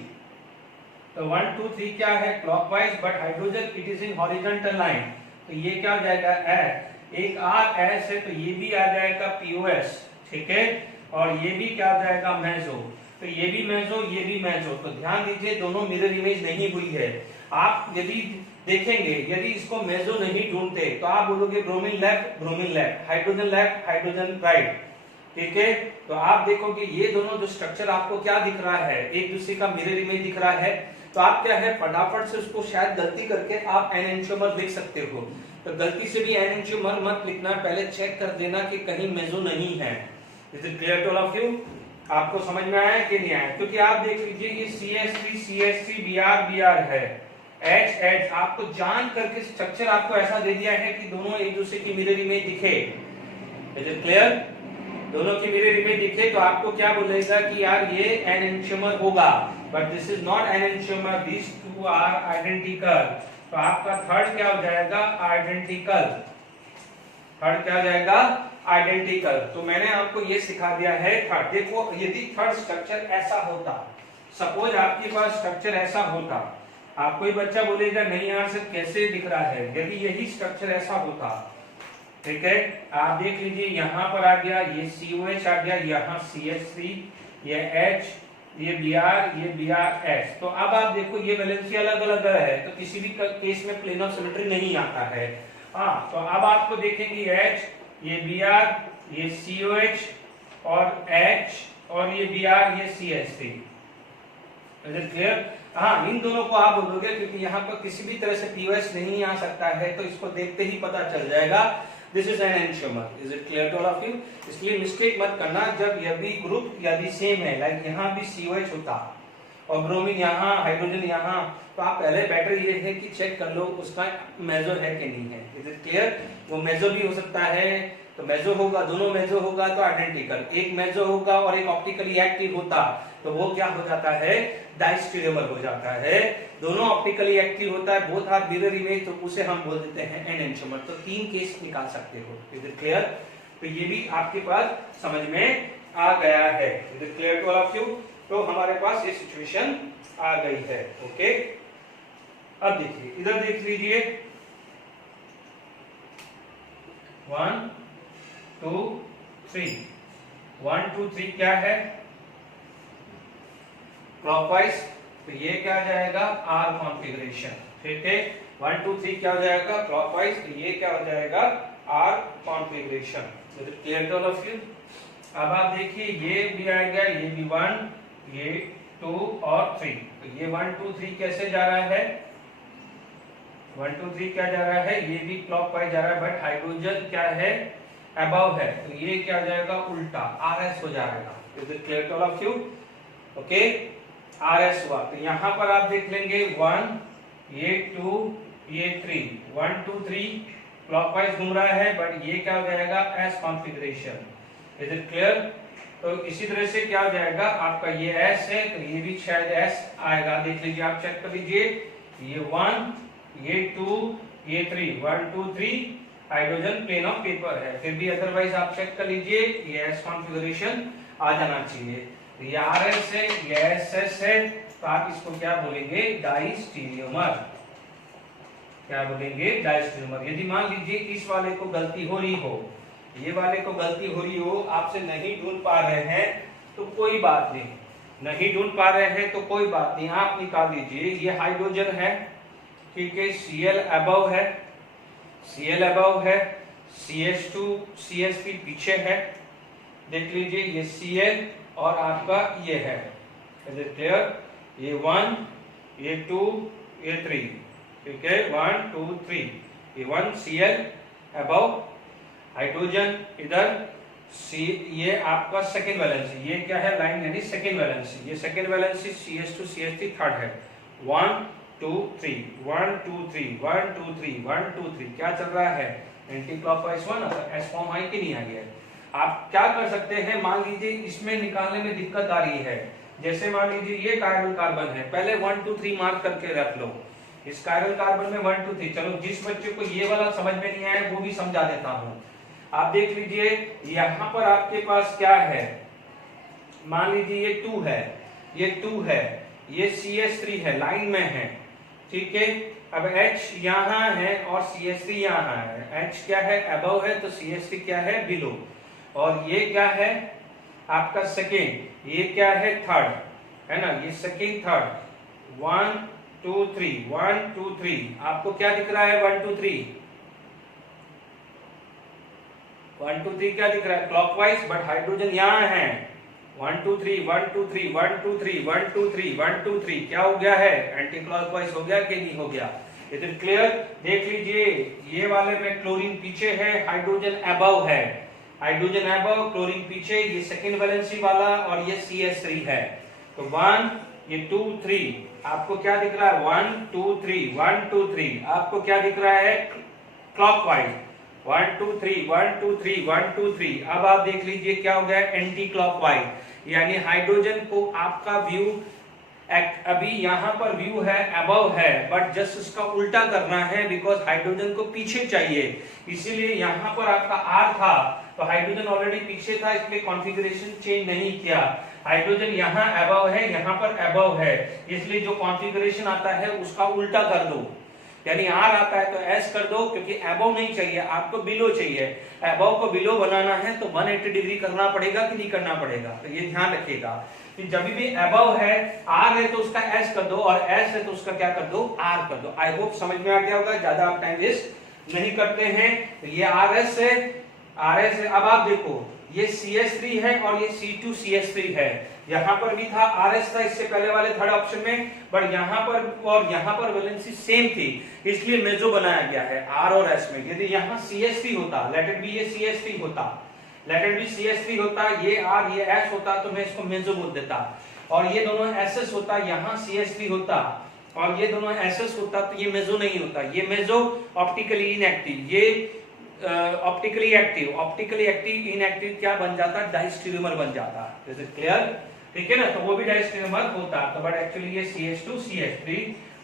तो 1 2 3 क्या है clockwise, but hydrogen it is in horizontal line, तो ये क्या हो जाएगा S। एक R S है तो ये भी आ जाएगा POS, ठीक है, और ये भी क्या हो जाएगा मेसो, तो ये भी मेसो ये भी मेसो। तो ध्यान दीजिए दोनों मिरर इमेज नहीं हुई है। आप यदि देखेंगे यदि इसको मेसो नहीं ढूंढते तो आप बोलोगे bromine left, hydrogen left, hydrogen right, ठीक है। तो आप देखोगे ये दोनों जो स्ट्रक्चर आपको क्या दिख रहा है, एक दूसरे का मिरर इमेज दिख रहा है, तो आप क्या है फटाफट से उसको शायद गलती करके आप एन एंशियोमर लिख सकते हो। तो गलती से भी एन एंशियोमर मत लिखना, पहले चेक कर देना कि कहीं मेसो नहीं है। Is it clear to all of you. आपको समझ में आया कि नहीं आया, क्योंकि आप देख लीजिए ये CH3 Br Br है, H आपको जान करके स्ट्रक्चर आपको ऐसा दे दिया है कि दोनों एक दूसरे की मिरर इमेज दिखे। इज इट क्लियर, दोनों की मिरर इमेज दिखे तो आपको क्या बोलेगा कि यार ये एन एंशियोमर होगा, but this is not an enantiomer, this two are identical. तो आपका थर्ड क्या हो जाएगा आइडेंटिकल, थर्ड क्या हो जाएगा आइडेंटिकल। तो मैंने आपको ये सिखा दिया है थर्ड। देखो यदि थर्ड स्ट्रक्चर ऐसा होता, सपोज आपके पास स्ट्रक्चर ऐसा होता, आप कोई बच्चा बोलेगा नहीं यार सर कैसे दिख रहा है, यदि यही स्ट्रक्चर ऐसा होता, ठीक है, आप देख लीजिए यहाँ पर आ गया ये COH आ गया, यहाँ CH3, ये H, ये Br, ये Brs। तो अब आप देखो ये वैलेंसी अलग अलग है, तो किसी भी केस में प्लेन ऑफ सिमेट्री नहीं आता है। हाँ, तो अब आपको देखेंगे H, ये Br, ये COH और H, और ये Br, ये CH3। Is it clear? हाँ, इन दोनों को आप बोलोगे क्योंकि यहाँ पर किसी भी तरह से POS नहीं आ सकता है, तो इसको देखते ही पता चल जाएगा this is an enantiomer. Is it clear to all of you? इसलिए मिस्टेक मत करना, जब यह भी ग्रुप यदि सेम है, लाइक यहाँ भी COH होता और ब्रोमीन यहाँ, हाइड्रोजन यहाँ, तो आप पहले बेटर ये है कि चेक कर लो उसका मेजो है कि नहीं है। Is it clear? वो मेजो भी हो सकता है, तो मेजो होगा, दोनों मेजो होगा तो आइडेंटिकल, एक मेजो होगा और एक ऑप्टिकली एक्टिव होता तो वो क्या हो जाता है, डायस्टेरियोमर हो जाता है। दोनों ऑप्टिकली एक्टिव होता है, बोथ आर मिरर इमेज, तो उसे हम बोल देते हैं एनेंटियोमर। तो 3 केस निकाल सकते हो। Is it clear? तो ये भी आपके पास समझ में आ गया है। Is it clear to all of you? तो हमारे पास ये सिचुएशन आ गई है। ओके, अब देखिए इधर देख लीजिए, 1 2 3, 1 2 3 क्या है, क्लॉकवाइज, तो ये क्या हो जाएगा, आर कॉन्फ़िगरेशन। ठीक है, 1 2 3 क्या हो जाएगा, क्लॉकवाइज, तो ये क्या हो जाएगा, आर कॉन्फ़िगरेशन। तो clear to all of you? अब आप देखिए ये भी आएगा, ये भी 1, ये 2 और 3। तो ये 1 2 3 कैसे जा रहा है, 1 2 3 क्या जा रहा है, ये भी क्लॉकवाइज जा रहा है, बट हाइड्रोजन क्या है, अबव है, तो ये क्या हो जाएगा, उल्टा RS हो जाएगा। Is it clear to all of you? Okay, RS हुआ। तो यहाँ पर आप देख लेंगे 1, ये 2, ये 3, 1 2 3 क्लॉकवाइज घूम रहा है, बट ये क्या हो जाएगा, S configuration. Is it clear? तो इसी तरह से क्या हो जाएगा, आपका ये S है, तो ये भी शायद S आएगा। देख लीजिए, आप चेक कर लीजिए, ये 1, ये 2, ये 3, 1 2 3 हाइड्रोजन प्लेन ऑफ पेपर है। फिर भी अदरवाइज आप चेक कर लीजिए, ये S कॉन्फ़िगरेशन आ जाना चाहिए। तो ये RS है, ये SS है, तो आप इसको क्या बोलेंगे, डाइस्टेरियोमर। क्या बोलेंगे, डाइस्टेरियोमर। यदि मान लीजिए इस वाले को गलती हो रही हो, ये वाले को गलती हो रही हो, आपसे नहीं ढूंढ पा रहे हैं तो कोई बात नहीं, नहीं ढूंढ पा रहे हैं तो कोई बात नहीं, आप निकाल लीजिए। ये हाइड्रोजन है, ठीक है, Cl अबव है, Cl अबव है, CH2 CH3 पीछे है। देख लीजिए, ये Cl और आपका ये है। Is it clear? ये 1, ये 2, ये 3, ठीक है, 1 2 3, ये 1 Cl अबव, हाइड्रोजन इधर ये आपका सेकेंड वैलेंसी, ये क्या है, लाइन यानी सेकेंड वैलेंसी, ये second valency CH2 CH3 third है। 1 2 3, 1 2 3, 1 2 3, 1 2 3 क्या चल रहा है, anti clockwise 1, S form I कि नहीं आ गया। आप क्या कर सकते हैं, मान लीजिए इसमें निकालने में दिक्कत आ रही है, जैसे मान लीजिए ये कायरल कार्बन है, पहले 1 2 3 मार्क करके रख लो। इस कायरल कार्बन में 1 2 3, चलो जिस बच्चे को ये वाला समझ में नहीं आया वो भी समझा देता हूँ। आप देख लीजिए, यहाँ पर आपके पास क्या है, मान लीजिए ये 2 है, ये 2 है, ये CH3 है, लाइन में है, ठीक है। अब H यहाँ है और CH3 यहाँ है, H क्या है, अबव है, तो CH3 क्या है, बिलो। और ये क्या है आपका सेकेंड, ये क्या है, थर्ड, है ना, ये सेकेंड थर्ड। 1 2 3, 1 2 3, आपको क्या दिख रहा है, 1 2 3, 1 2 3 क्या दिख रहा है, क्लॉकवाइज, बट हाइड्रोजन यहाँ है। 1 2 3, 1 2 3, 1 2 3, 1 2 3, 1 2 3 क्या हो गया है, एंटी क्लॉकवाइज हो गया कि नहीं हो गया। It is clear? देख लीजिए, ये वाले में क्लोरीन पीछे है, हाइड्रोजन अबव है, हाइड्रोजन अबव, क्लोरीन पीछे, ये सेकेंड वैलेंसी वाला, और ये CH3 है। तो 1 ये 2 3 आपको क्या दिख रहा है, 1 2 3, 1 2 3 आपको क्या दिख रहा है, क्लॉकवाइज, 1 2 3, 1 2 3, 1 2 3। अब आप देख लीजिए क्या हो गया, एंटी क्लॉकवाइज, यानी हाइड्रोजन को आपका व्यू अभी यहाँ पर व्यू है अबव है, बट जस्ट उसका उल्टा करना है, बिकॉज हाइड्रोजन को पीछे चाहिए, इसीलिए यहाँ पर आपका R था, तो हाइड्रोजन ऑलरेडी पीछे था, इसलिए कॉन्फ़िगरेशन चेंज नहीं किया। हाइड्रोजन यहाँ अबव है, यहाँ पर अबव है, इसलिए जो कॉन्फ़िगरेशन आता है उसका उल्टा कर दो। यानी आर आता है तो एस कर दो, क्योंकि अबव नहीं चाहिए, आपको बिलो चाहिए। अबव को बिलो बनाना है तो 180 डिग्री करना पड़ेगा कि नहीं करना पड़ेगा, तो ये ध्यान रखिएगा कि जब भी अबव है, आर है तो उसका एस कर दो, और एस है तो उसका क्या कर दो, आर कर दो। आई होप समझ में आ गया होगा, ज्यादा आप टाइम वेस्ट नहीं करते हैं। तो ये आर एस है, आर एस है। अब आप देखो ये CH3 है और ये C2CH3 है। यहां पर भी था RS था इससे पहले वाले थर्ड ऑप्शन में, बट यहां पर और यहां पर वैलेंसी सेम थी, इसलिए मेजो बनाया गया है R और S में। यदि यहां CH3 होता, लेट इट बी ये CH3 होता, लेट इट बी CH3 होता, ये R ये S होता, तो मैं इसको मेजो बोल देता। और ये दोनों SS होता, यहां CH3 होता और ये दोनों SS होता, तो ये मेजो नहीं होता। ये मेजो ऑप्टिकली इनएक्टिव, ये ऑप्टिकली एक्टिव इनएक्टिव क्या बन जाता, डाइस्टेरियोमर बन जाता। Is it clear? ठीक है ना, तो वो भी डाइस्टेरियोमर होता, तो बट एक्चुअली ये CH2 CH3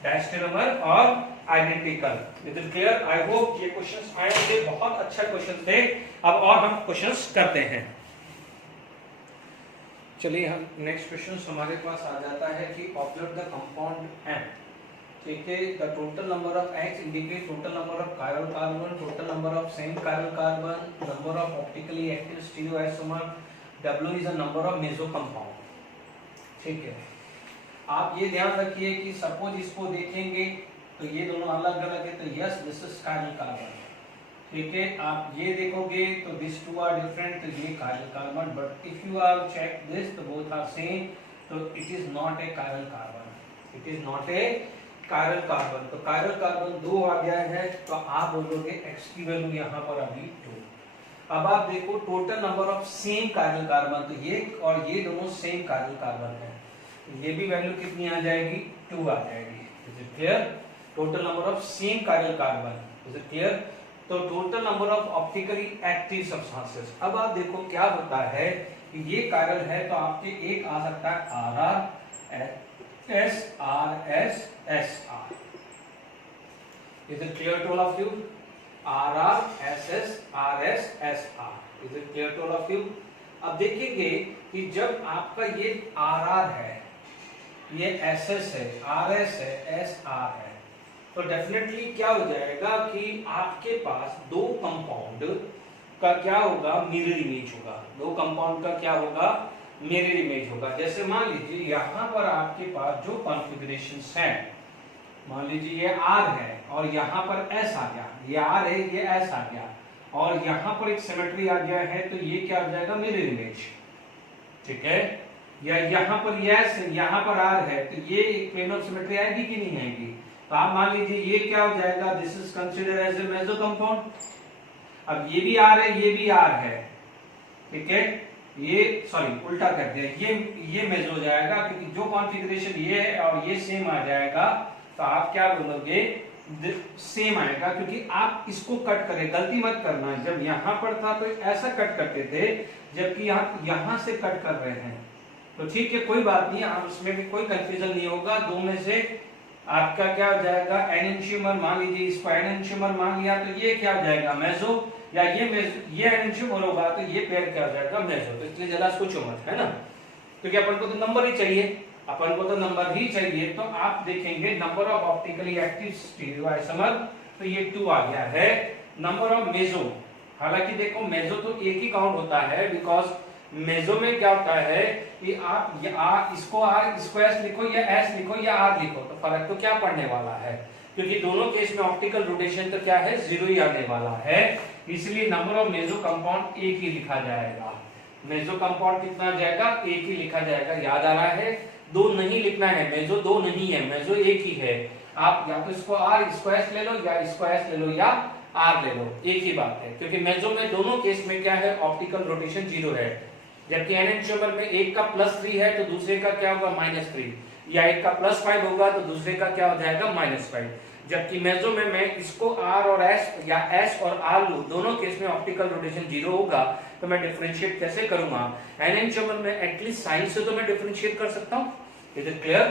डाइस्टेरियोमर और identical. Is it clear? I hope ये क्वेश्चंस आए होंगे, बहुत अच्छा क्वेश्चन थे। अब और हम क्वेश्चंस करते हैं। चलिए हम नेक्स्ट क्वेश्चन हमारे पास आ जाता है कि ऑब्जर्व द कंपाउंड M। ठीक है, the total number of X indicate total number of chiral carbon, total number of same chiral carbon, number of optically active stereoisomer, W is a number of meso compound. ठीक है, आप ये ध्यान रखिए कि suppose इसको देखेंगे तो ये दोनों अलग अलग है, तो yes this is chiral carbon। ठीक है, आप ये देखोगे तो दिस टू आर डिफरेंट, तो ये chiral carbon, but if you are check this तो बोथ आर सेम, तो it is not a chiral carbon, it is not a chiral carbon। तो chiral carbon 2 आ गया है, तो आप बोलोगे X की वैल्यू यहाँ पर अभी 2। अब आप देखो total number of same chiral carbon, तो ये और ये दोनों सेम chiral carbon है, तो ये भी वैल्यू कितनी आ जाएगी, 2 आ जाएगी। Is it clear? Total number of same chiral carbon, is it clear? तो total number of optically active substances. अब आप देखो क्या होता है कि ये chiral है, तो आपके एक आ सकता है RR S R S S R। Is it clear to all of you? R R S S R S S R। Is it clear to all of you? अब देखेंगे कि जब आपका ये R R है, ये S S है, R S है, S R है, तो डेफिनेटली क्या हो जाएगा कि आपके पास दो कंपाउंड का क्या होगा, मिरर इमेज होगा। दो कंपाउंड का क्या होगा, मिरर इमेज होगा। जैसे मान लीजिए यहाँ पर आपके पास जो कॉन्फ़िगरेशंस हैं, मान लीजिए ये R है और यहाँ पर S आ गया, ये R है, ये S आ गया, और यहाँ पर एक सिमेट्री आ गया है, तो ये क्या हो जाएगा, मिरर इमेज। ठीक है, या यहाँ पर ये S है, यहाँ पर R है, तो ये एक प्लेन ऑफ सिमेट्री आएगी कि नहीं आएगी? तो आप मान लीजिए ये क्या हो जाएगा, this is considered as a meso compound. अब ये भी R है, ये भी R है, ठीक है, ये सॉरी उल्टा कर दिया, ये मेजर हो जाएगा, क्योंकि जो कॉन्फ़िगरेशन ये है और ये सेम आ जाएगा, तो आप क्या बोलोगे, सेम आएगा, क्योंकि आप इसको कट करें, गलती मत करना। जब यहाँ पर था तो ऐसा कट करते थे, जबकि यहाँ से कट कर रहे हैं, तो ठीक है, कोई बात नहीं, आप इसमें भी कोई कंफ्यूजन नहीं होगा। दो में से आपका क्या हो जाएगा, एनेंशियोमर, मान लीजिए इसको एनेंशियोमर मान लिया, तो ये क्या हो जाएगा, मेसो, या ये एनेंशियोमर होगा, तो ये पेयर क्या हो जाएगा, मेसो। तो इसलिए ज्यादा सोचो मत, है ना, क्योंकि अपन को तो नंबर ही चाहिए, अपन को तो नंबर ही चाहिए। तो आप देखेंगे नंबर ऑफ ऑप्टिकली एक्टिव स्टीरियोआइसोमर, तो ये 2 आ गया है। नंबर ऑफ मेसो, हालांकि देखो मेसो तो एक ही काउंट होता है, बिकॉज मेसो में क्या होता है कि आप इसको S लिखो या S लिखो या R लिखो, तो फर्क तो क्या पड़ने वाला है, क्योंकि दोनों केस में ऑप्टिकल रोटेशन तो क्या है, 0 ही आने वाला है। इसलिए नंबर ऑफ मेसो कंपाउंड एक ही लिखा जाएगा। मेसो कंपाउंड कितना आ जाएगा, एक ही लिखा जाएगा। याद आ रहा है, दो नहीं लिखना है, मेसो दो नहीं है, मेसो एक ही है। आप या तो इसको R इसको S ले लो, या इसको S ले लो या R ले लो, एक ही बात है, क्योंकि मेसो में दोनों केस में क्या है, ऑप्टिकल रोटेशन 0 है। जबकि एनेंशियोमर में एक का +3 है तो दूसरे का क्या होगा, -3, या एक का +5 होगा तो दूसरे का क्या हो जाएगा, -5। जबकि मेसो में मैं इसको R और S या S और R लूं, दोनों केस में ऑप्टिकल रोटेशन 0 होगा, तो मैं डिफरेंशिएट कैसे करूंगा। एनेंशियोमर में एटलीस्ट साइन से तो मैं डिफरेंशिएट कर सकता हूं। Is it clear?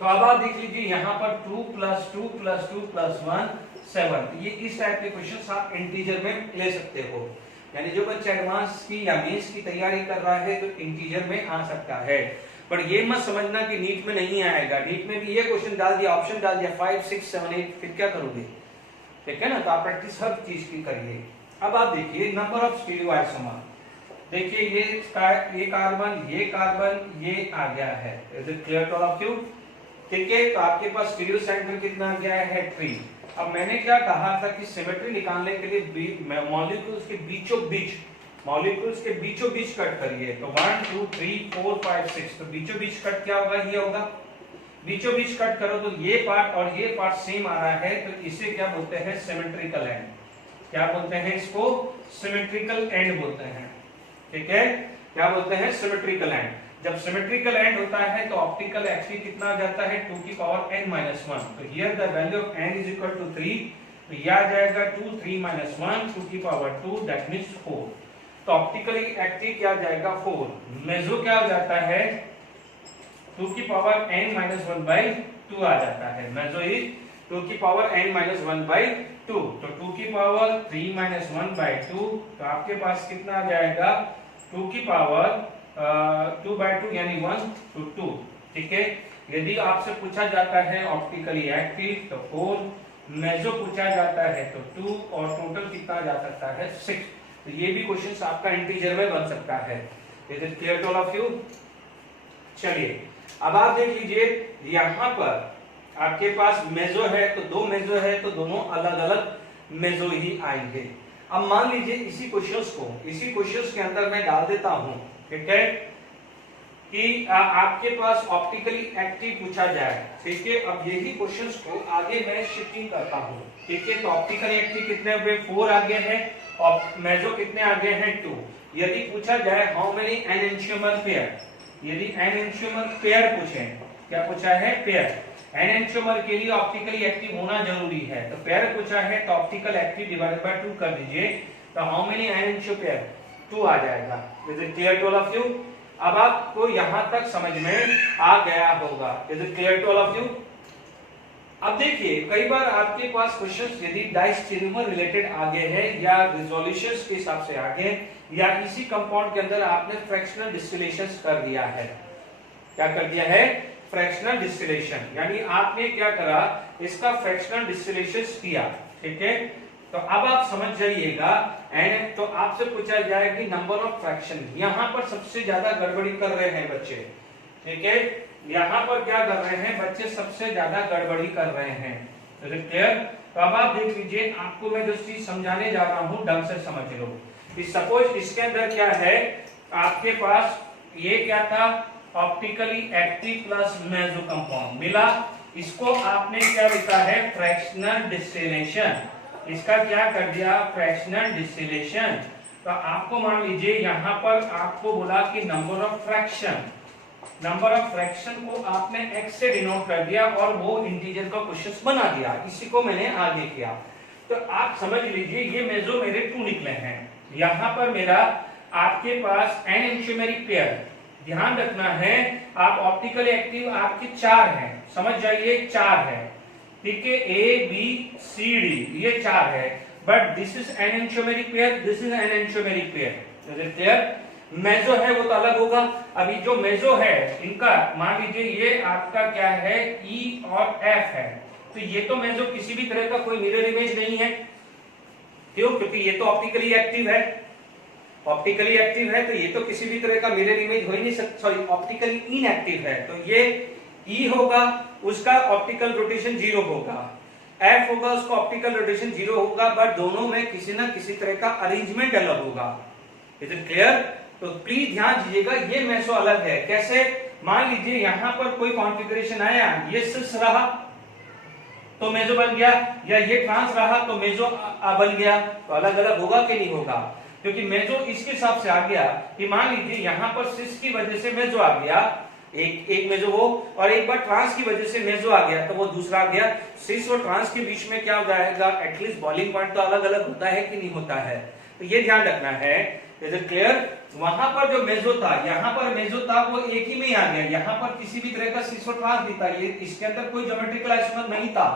तो अब आप देख लीजिए यहाँ पर 2 + 2 + 2 + 1 7। ये इस टाइप के क्वेश्चंस आप इंटीजर में ले सकते हो, यानी जो बच्चा एडवांस की या मेंस की तैयारी कर रहा है तो इंटीजर में आ सकता है। बट ये मत समझना कि नीट में नहीं आएगा, नीट में भी ये क्वेश्चन डाल दिया, ऑप्शन डाल दिया 5, 6, 7, 8, फिर क्या करोगे? ठीक है ना, तो आप प्रैक्टिस हर चीज की करिए। अब आप देखिए नंबर ऑफ स्टीरियोआइसोमर, देखिए ये कार्बन ये आ गया है, is it clear to all of you? ठीक है, तो आपके पास स्टीरियो सेंटर कितना आ गया है 3। अब मैंने क्या कहा था कि सिमेट्री निकालने के लिए मॉलिक्यूल्स के बीचों बीच कट करिए, तो 1 2 3 4 5 6, तो बीचों बीच कट क्या होगा? ये होगा, बीचों बीच कट करो तो ये पार्ट और ये पार्ट सेम आ रहा है, तो इसे क्या बोलते हैं? Symmetrical and. क्या बोलते हैं इसको? सिमेट्रिकल एंड बोलते हैं। ठीक है, क्या बोलते हैं? Symmetrical and. जब सिमेट्रिकल एंड होता है तो ऑप्टिकल एक्सिस कितना आ जाता है? 2 की पावर n-1। तो here the value of n is equal to 3, तो ये आ जाएगा 2 3 - 1 2 की पावर 2, दैट मींस 4। तो ऑप्टिकली एक्टिव क्या आ जाएगा? 4। मेसो क्या हो जाता है? 2 की पावर n-1/2 आ जाता है। मेसो इज 2 की पावर n-1/2, तो 2 की पावर 3 - 1/2, तो आपके पास कितना आ जाएगा? 2 की पावर 2/2 यानी 1 to 2। ठीक है, यदि आपसे पूछा जाता है ऑप्टिकली एक्टिव तो 4, मेसो पूछा जाता है तो 2, और टोटल कितना जा सकता है? 6। तो ये भी क्वेश्चन आपका इंटीजर में बन सकता है। Is it clear to all of you? चलिए अब आप देख लीजिए, यहाँ पर आपके पास मेसो है तो 2 मेसो है, तो दोनों अलग अलग मेसो ही आएंगे। अब मान लीजिए इसी क्वेश्चंस के अंदर मैं डाल देता हूं, ठीक है, कि आपके पास ऑप्टिकली एक्टिव पूछा जाए। ठीक है, अब यही क्वेश्चंस को आगे मैं शिफ्टिंग करता हूं। ठीक है, तो ऑप्टिकली एक्टिव कितने हुए? 4 आगे हैं, और मेसो कितने आगे हैं? 2। यदि पूछा जाए हाउ मेनी एनेंटियोमर पेयर, यदि एनेंटियोमर पेयर पूछे, क्या पूछा है? पेयर। एनेंटियोमर के लिए ऑप्टिकली एक्टिव होना जरूरी है, तो पेयर पूछा है तो ऑप्टिकल एक्टिव डिवाइडेड बाय 2 कर दीजिए, तो हाउ मेनी एनेंटियो पेयर? 2 आ जाएगा। Is it clear to all of you? अब आपको यहां तक समझ में आ गया होगा। Is it clear to all of you? अब देखिए, कई बार आपके पास क्वेश्चंस यदि डाइस्टेरियोमर रिलेटेड आगे है, या रिजोल्यूशंस के हिसाब से आगे, या इसी कंपाउंड के अंदर आपने फ्रैक्शनल डिस्टिलेशंस कर दिया है। क्या कर दिया है? फ्रैक्शनल डिस्टिलेशन, यानी आपने क्या करा? इसका फ्रैक्शनल डिस्टिलेशन किया। ठीक है, तो अब आप समझ जाइएगा, एंड तो आपसे पूछा जाए कि नंबर ऑफ फ्रैक्शन, यहां पर सबसे ज्यादा गड़बड़ी कर रहे हैं बच्चे। ठीक है, यहां पर क्या कर रहे हैं बच्चे? सबसे ज्यादा गड़बड़ी कर रहे हैं। Is it clear? तो अब आप देख लीजिए, आपको मैं जो चीज समझाने जा रहा हूं ढंग से समझ लो। सपोज इसके अंदर क्या है, आपके पास ये क्या था? Optically active plus meso compound मिला, इसको आपने क्या लिखा है? Fractional distillation. इसका क्या कर दिया? Fractional distillation. तो आपको मान लीजिए यहां पर आपको बोला कि नंबर ऑफ फ्रैक्शन को आपने x से डिनोट कर दिया, और वो इंटीजर का क्वेश्चन बना दिया। इसी को मैंने आगे किया। तो आप समझ लीजिए, ये मेसो मेरे 2 निकले हैं। यहां पर मेरा आपके पास एनेंटियोमेरिक पेयर, ध्यान रखना है, आप ऑप्टिकली एक्टिव आपके 4 हैं, समझ जाइए 4 है। ठीक है, ए बी सी डी, ये 4 है, but this is enantiomeric pair, this is enantiomeric pair. Is it clear? Meso है वो तो अलग होगा। अभी जो मेसो है इनका मान लीजिए ये आपका क्या है? ई और एफ है, तो ये तो मेसो किसी भी तरह का कोई मिरर इमेज नहीं है। क्यों? क्योंकि ये तो ऑप्टिकली एक्टिव है, ऑप्टिकली एक्टिव है, तो ये तो किसी भी तरह का मिरर इमेज हो ही नहीं सकता। सॉरी, ऑप्टिकली इनएक्टिव है, तो ये ई होगा, उसका ऑप्टिकल रोटेशन 0 होगा, एफ होगा, उसका ऑप्टिकल रोटेशन 0 होगा, बट दोनों में किसी ना किसी तरह का अरेंजमेंट अलग होगा। Is it clear? तो प्लीज ध्यान दीजिएगा, ये मेसो अलग है। कैसे? मान लीजिए यहां पर कोई कॉन्फ़िगरेशन आया, ये सिस रहा तो मेसो बन गया, या ये ट्रांस रहा तो मेसो बन गया, तो अलग अलग होगा कि नहीं होगा? क्योंकि मेसो इसके हिसाब से आ गया कि मान लीजिए यहां पर सिस की वजह से मेसो आ गया, एक मेसो वो, और एक बार ट्रांस की वजह से मेसो आ गया तो वो दूसरा आ गया। सिस और ट्रांस के बीच में क्या हो जाएगा? एटलीस्ट बॉइलिंग पॉइंट तो अलग अलग होता है कि नहीं होता है, तो ये ध्यान रखना है। Is it clear? वहां पर जो मेसो था, यहां पर मेसो था, वो एक ही में ही आ गया। यहां पर किसी भी तरह का सिस और ट्रांस नहीं था, ये इसके अंदर कोई ज्योमेट्रिकल आइसोमर नहीं था,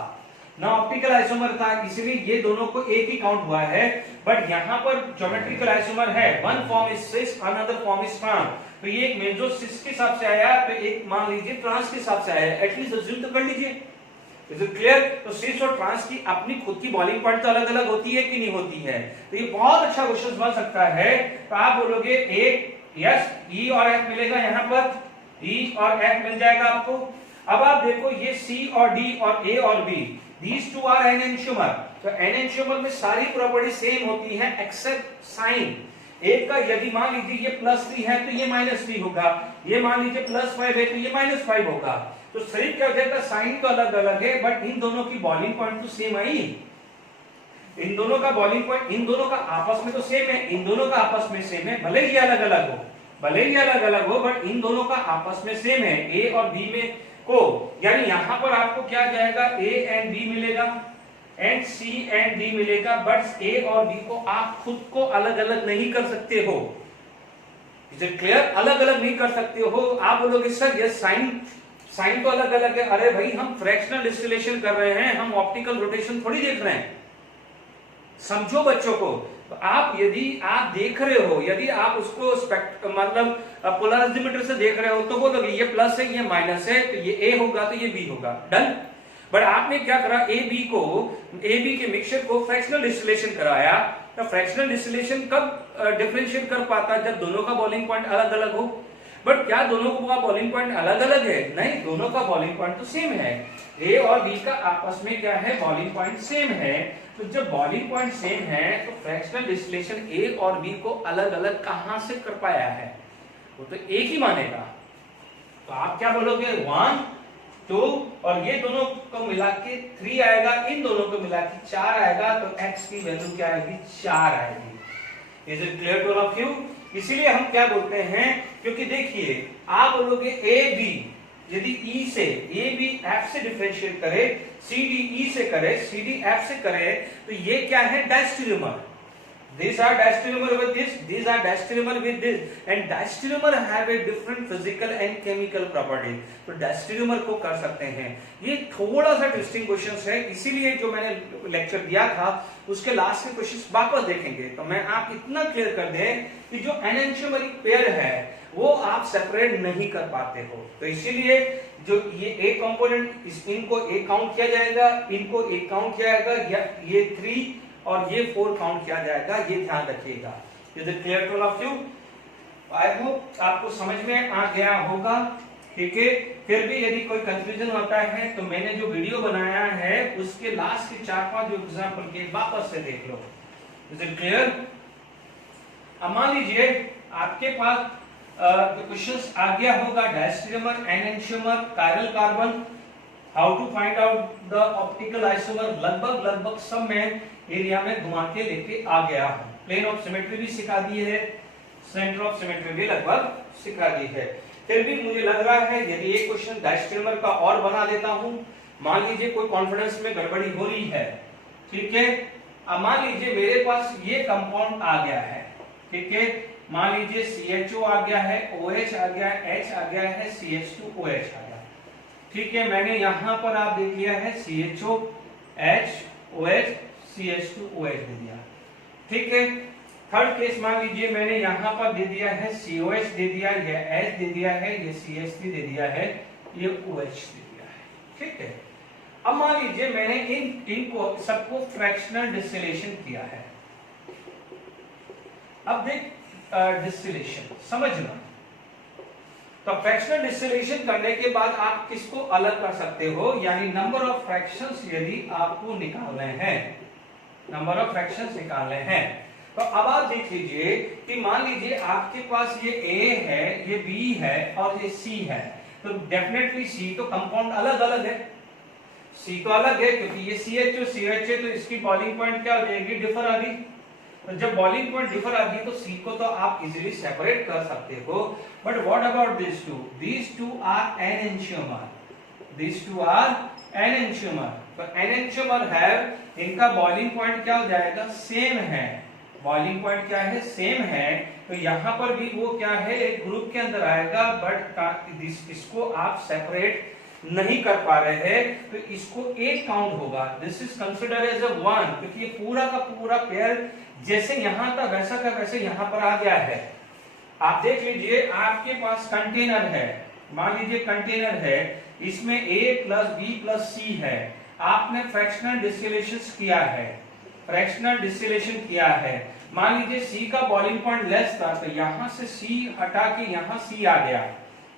ना ऑप्टिकल आइसोमर था, इसलिए ये दोनों को एक ही काउंट हुआ है। बट यहाँ पर ज्योमेट्रिकल आइसोमर है, one form is cis, another form is trans. तो ये एक मेजो सिस के हिसाब से आया, तो एक मान लीजिए ट्रांस के हिसाब से आया, एटलीस्ट अज्यूम तो कर लीजिए। Is it clear? तो सिस और ट्रांस की अपनी खुद की बॉलिंग पॉइंट तो अलग अलग होती है कि नहीं होती है? तो ये बहुत अच्छा क्वेश्चन बन सकता है। तो आप बोलोगे एक यस ई और एफ मिलेगा, यहाँ पर ई और एफ मिल जाएगा आपको। अब आप देखो ये सी और डी और ए और B, these two are enantiomer. तो एनेंशियोमर में सारी प्रॉपर्टी सेम होती है एक्सेप्ट साइन। एक का यदि मान लीजिए ये +3 है तो ये -3 होगा, ये मान लीजिए +5 है तो ये -5 होगा। तो सिर्फ क्या हो जाएगा, साइन तो अलग अलग है बट इन दोनों की बॉलिंग पॉइंट तो सेम आई। इन दोनों का बॉलिंग पॉइंट, इन दोनों का आपस में तो सेम है, इन दोनों का आपस में सेम है, भले ही अलग अलग हो, भले ही अलग अलग हो, बट इन दोनों का आपस में सेम है। ए और बी में को, यानी यहां पर आपको क्या जाएगा, ए एंड बी मिलेगा एंड सी एंड डी मिलेगा, बट ए और बी को आप खुद को अलग अलग नहीं कर सकते हो। Is it clear? अलग अलग नहीं कर सकते हो। आप बोलोगे सर ये साइन तो अलग अलग है। अरे भाई हम फ्रैक्शनल डिस्टिलेशन कर रहे हैं, हम ऑप्टिकल रोटेशन थोड़ी देख रहे हैं, समझो बच्चों को। तो आप यदि आप देख रहे हो, यदि आप उसको मतलब पोलराइजोमीटर से देख रहे हो तो बोलोगे ये प्लस है ये माइनस है, तो ये ए होगा तो ये बी होगा, डन। बट आपने क्या करा, ए बी के मिक्सचर को फ्रैक्शनल डिस्टिलेशन कराया। तो फ्रैक्शनल डिस्टिलेशन कब डिफरेंशिएट कर पाता, जब दोनों का बॉइलिंग पॉइंट अलग अलग हो। बट क्या दोनों का बॉइलिंग पॉइंट अलग अलग है? नहीं, दोनों का बॉइलिंग पॉइंट तो सेम है। ए और बी का आपस में क्या है, बॉइलिंग पॉइंट सेम है। तो जब बॉइलिंग पॉइंट सेम है तो फ्रैक्शनल डिस्टिलेशन ए और बी को अलग अलग कहां से कर पाया है, वो तो एक ही मानेगा। तो आप क्या बोलोगे, 1 2 और ये दोनों को मिला के 3 आएगा, इन दोनों को मिला के 4 आएगा। तो x की वैल्यू क्या आएगी, 4 आएगी। Is it clear to all of you? इसीलिए हम क्या बोलते हैं, क्योंकि देखिए आप बोलोगे ए बी यदि ई से, ए बी एफ से डिफरेंशिएट करे, सी डी ई से करे, सी डी एफ से करे, तो ये क्या है, डायस्टेरियोमर। These are diastereomer with this, these are diastereomer with this, and diastereomer have a different physical and chemical property. तो diastereomer को कर सकते हैं। ये थोड़ा सा ट्विस्टिंग क्वेश्चंस है, इसीलिए जो मैंने लेक्चर दिया था उसके लास्ट के क्वेश्चंस वापस देखेंगे तो मैं आप इतना क्लियर कर दें कि जो एनेंशियोमरिक पेयर है वो आप सेपरेट नहीं कर पाते हो। तो इसीलिए जो ये ए कंपोनेंट, इनको एक काउंट किया जाएगा, इनको एक काउंट किया जाएगा, या ये 3 और ये 4 काउंट किया जाएगा, ये ध्यान रखिएगा। Is it clear to all of you? I hope आपको समझ में आ गया होगा, ठीक है। फिर भी यदि कोई कंफ्यूजन होता है तो मैंने जो वीडियो बनाया है उसके लास्ट के 4-5 एग्जांपल के वापस से देख लो। Is it clear? अब मान लीजिए आपके पास क्वेश्चंस आ गया होगा, diastereomer, enantiomer, chiral carbon, how to find out the optical isomer, लगभग सब में एरिया में घुमा के लेके आ गया हूं। प्लेन ऑफ सिमेट्री भी सिखा दी है, सेंटर ऑफ सिमेट्री भी लगभग सिखा दी है। फिर भी मुझे लग रहा है यदि एक क्वेश्चन डायस्टेरियोमर का और बना देता हूं, मान लीजिए कोई कॉन्फिडेंस में गड़बड़ी हो रही है, ठीक है। अब मान लीजिए मेरे पास ये कंपाउंड आ गया है, ठीक है। मान लीजिए CHO आ गया है, OH आ गया है, H आ गया है, CH2OH आ गया, ठीक है। मैंने यहां पर आप देख लिया है CHO, H, OH, CH2OH दे दिया, ठीक है। थर्ड केस मान लीजिए मैंने यहां पर दे दिया है COH दे दिया, ये H दे दिया है, ये CH3 दे दिया है, ये OH दे दिया है, ठीक है। अब मान लीजिए मैंने इनको सबको फ्रैक्शनल डिस्टिलेशन किया है। अब देख डिस्टिलेशन समझना, तो फ्रैक्शनल डिस्टिलेशन करने के बाद आप किसको अलग कर सकते हो, यानी नंबर ऑफ फ्रैक्शंस यदि आपको निकालने हैं, नंबर ऑफ फ्रैक्शंस निकालने हैं, तो अब आप देख लीजिए कि मान लीजिए आपके पास ये A है, ये B है और ये C है, तो डेफिनेटली C तो कंपाउंड अलग अलग है, C तो अलग है क्योंकि ये CHO CH है, तो इसकी बॉइलिंग पॉइंट क्या हो जाएगी, डिफर आ गई। तो जब बॉइलिंग पॉइंट डिफर आ गई तो C को तो आप इजीली सेपरेट कर सकते हो, but what about this two, these two are enantiomer, these two are enantiomer। तो enantiomer है, इनका बॉइलिंग पॉइंट क्या हो जाएगा, सेम है, बॉइलिंग पॉइंट क्या है, सेम है। तो यहां पर भी वो क्या है, एक ग्रुप के अंदर आएगा, बट इसको आप सेपरेट नहीं कर पा रहे हैं तो इसको एक काउंट होगा, this is consider as a 1, क्योंकि ये पूरा का पूरा पेयर जैसे यहां था वैसा का वैसे यहां पर आ गया है। आप देख लीजिए आपके पास कंटेनर है, मान लीजिए कंटेनर है, इसमें A प्लस बी प्लस सी है, आपने फ्रैक्शनल डिस्टिलेशन किया है, फ्रैक्शनल डिस्टिलेशन किया है, मान लीजिए C का बॉइलिंग पॉइंट लेस था तो यहां से C हटा के यहां C आ गया।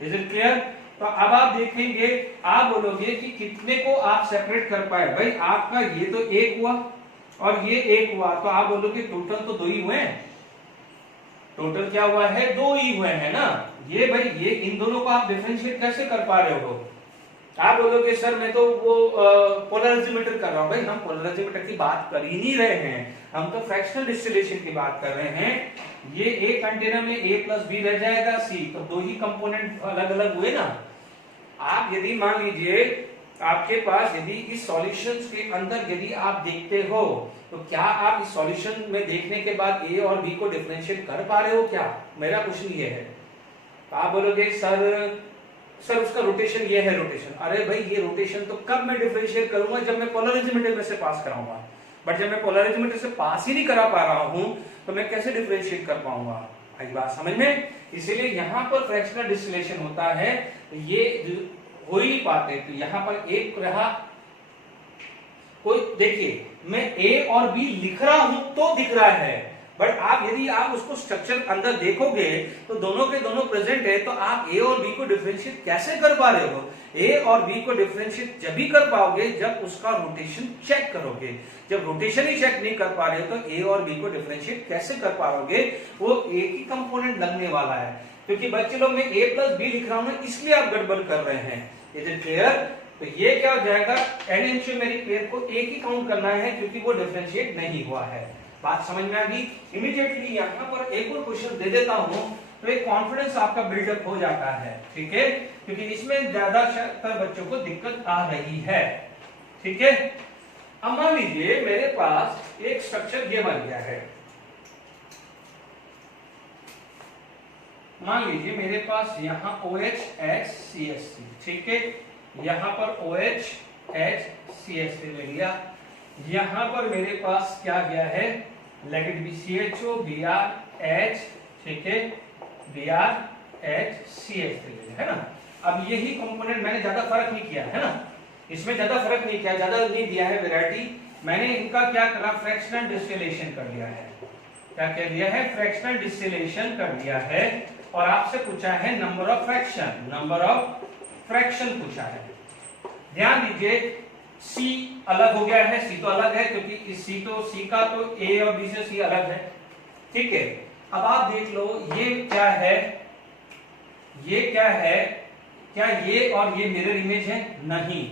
Is it clear? तो अब आप देखेंगे, आप बोलोगे कि कितने को आप सेपरेट कर पाए, भाई आपका ये तो एक हुआ और ये एक हुआ, तो आप बोलोगे टोटल तो 2 ही हुए हैं, टोटल क्या हुआ है, 2 ही हुए हैं ना। ये भाई ये इन दोनों को आप डिफरेंशिएट कैसे कर पा रहे हो? आप बोलोगे सर मैं तो वो पोलराइजोमीटर कर रहा हूं, भाई हम पोलराइजोमीटर की बात कर ही नहीं रहे हैं, हम तो फ्रैक्शनल डिस्टिलेशन की बात कर रहे हैं। ये एक कंटेनर में A प्लस बी रह जाएगा C, तो 2 ही कंपोनेंट अलग अलग हुए ना। आप यदि मान लीजिए आपके पास यदि इस सॉल्यूशंस के अंदर यदि आप देखते हो तो क्या आप इस सॉल्यूशन में देखने के बाद A और B को डिफरेंशिएट कर पा रहे हो क्या? मेरा क्वेश्चन ये है। आप बोलोगे सर उसका रोटेशन ये है रोटेशन, अरे भाई ये रोटेशन तो कब मैं डिफरेंशिएट करूंगा, जब मैं पोलराइजोमीटर में से पास कराऊंगा, बट जब मैं पोलराइजोमीटर से पास ही नहीं करा पा रहा हूं तो मैं कैसे डिफरेंशिएट कर पाऊंगा? आई बात समझ में? इसीलिए यहां पर फ्रैक्शनल डिस्टिलेशन होता है, ये हो ही पाते, तो यहां पर एक रहा, कोई देखिए मैं A और B लिख रहा हूं तो दिख रहा है, बट आप यदि आप उसको स्ट्रक्चर अंदर देखोगे तो दोनों के दोनों प्रेजेंट है, तो आप A और B को डिफरेंशिएट कैसे कर पा रहे हो? A और B को डिफरेंशिएट जब भी कर पाओगे जब उसका रोटेशन चेक करोगे, जब रोटेशन ही चेक नहीं कर पा रहे हो तो A और B को डिफरेंशिएट कैसे कर पाओगे? वो एक ही कंपोनेंट लगने वाला है, क्योंकि बच्चे लोग मैं A प्लस बी लिख रहा हूं ना, इसलिए आप गड़बड़ कर रहे हैं। Is it clear? तो ये क्या हो जाएगा, एनेंटियोमेरिक पेयर को एक ही काउंट करना है क्योंकि वो डिफरेंशिएट नहीं हुआ है। बात समझ में आ गई? इमीडिएटली यहाँ पर एक और क्वेश्चन दे देता हूं तो एक कॉन्फिडेंस आपका बिल्डअप हो जाता है, ठीक है, क्योंकि इसमें ज्यादातर बच्चों को दिक्कत आ रही है, ठीक है। अब मान लीजिए मेरे पास एक स्ट्रक्चर ये बन गया है, मान लीजिए मेरे पास यहाँ OHHCH3, ठीक है, यहाँ पर OHHCH3 ले लिया, यहाँ पर मेरे पास क्या गया है, लेट बी CHO BRH, ठीक है, BRHCH3 है ना। अब यही कंपोनेंट मैंने ज्यादा फर्क नहीं किया है ना, इसमें ज्यादा फर्क नहीं किया, ज्यादा नहीं दिया है वैरायटी, मैंने इनका क्या करा, फ्रैक्शनल डिस्टिलेशन कर दिया है। क्या कह दिया है? फ्रैक्शनल डिस्टिलेशन कर दिया है, और आपसे पूछा है number of fraction, number of fraction पूछा है। ध्यान दीजिए C अलग हो गया है, C तो अलग है क्योंकि इस C का तो A और B से C अलग है, ठीक है। अब आप देख लो ये क्या है, ये क्या है, क्या ये और ये मिरर इमेज है? नहीं,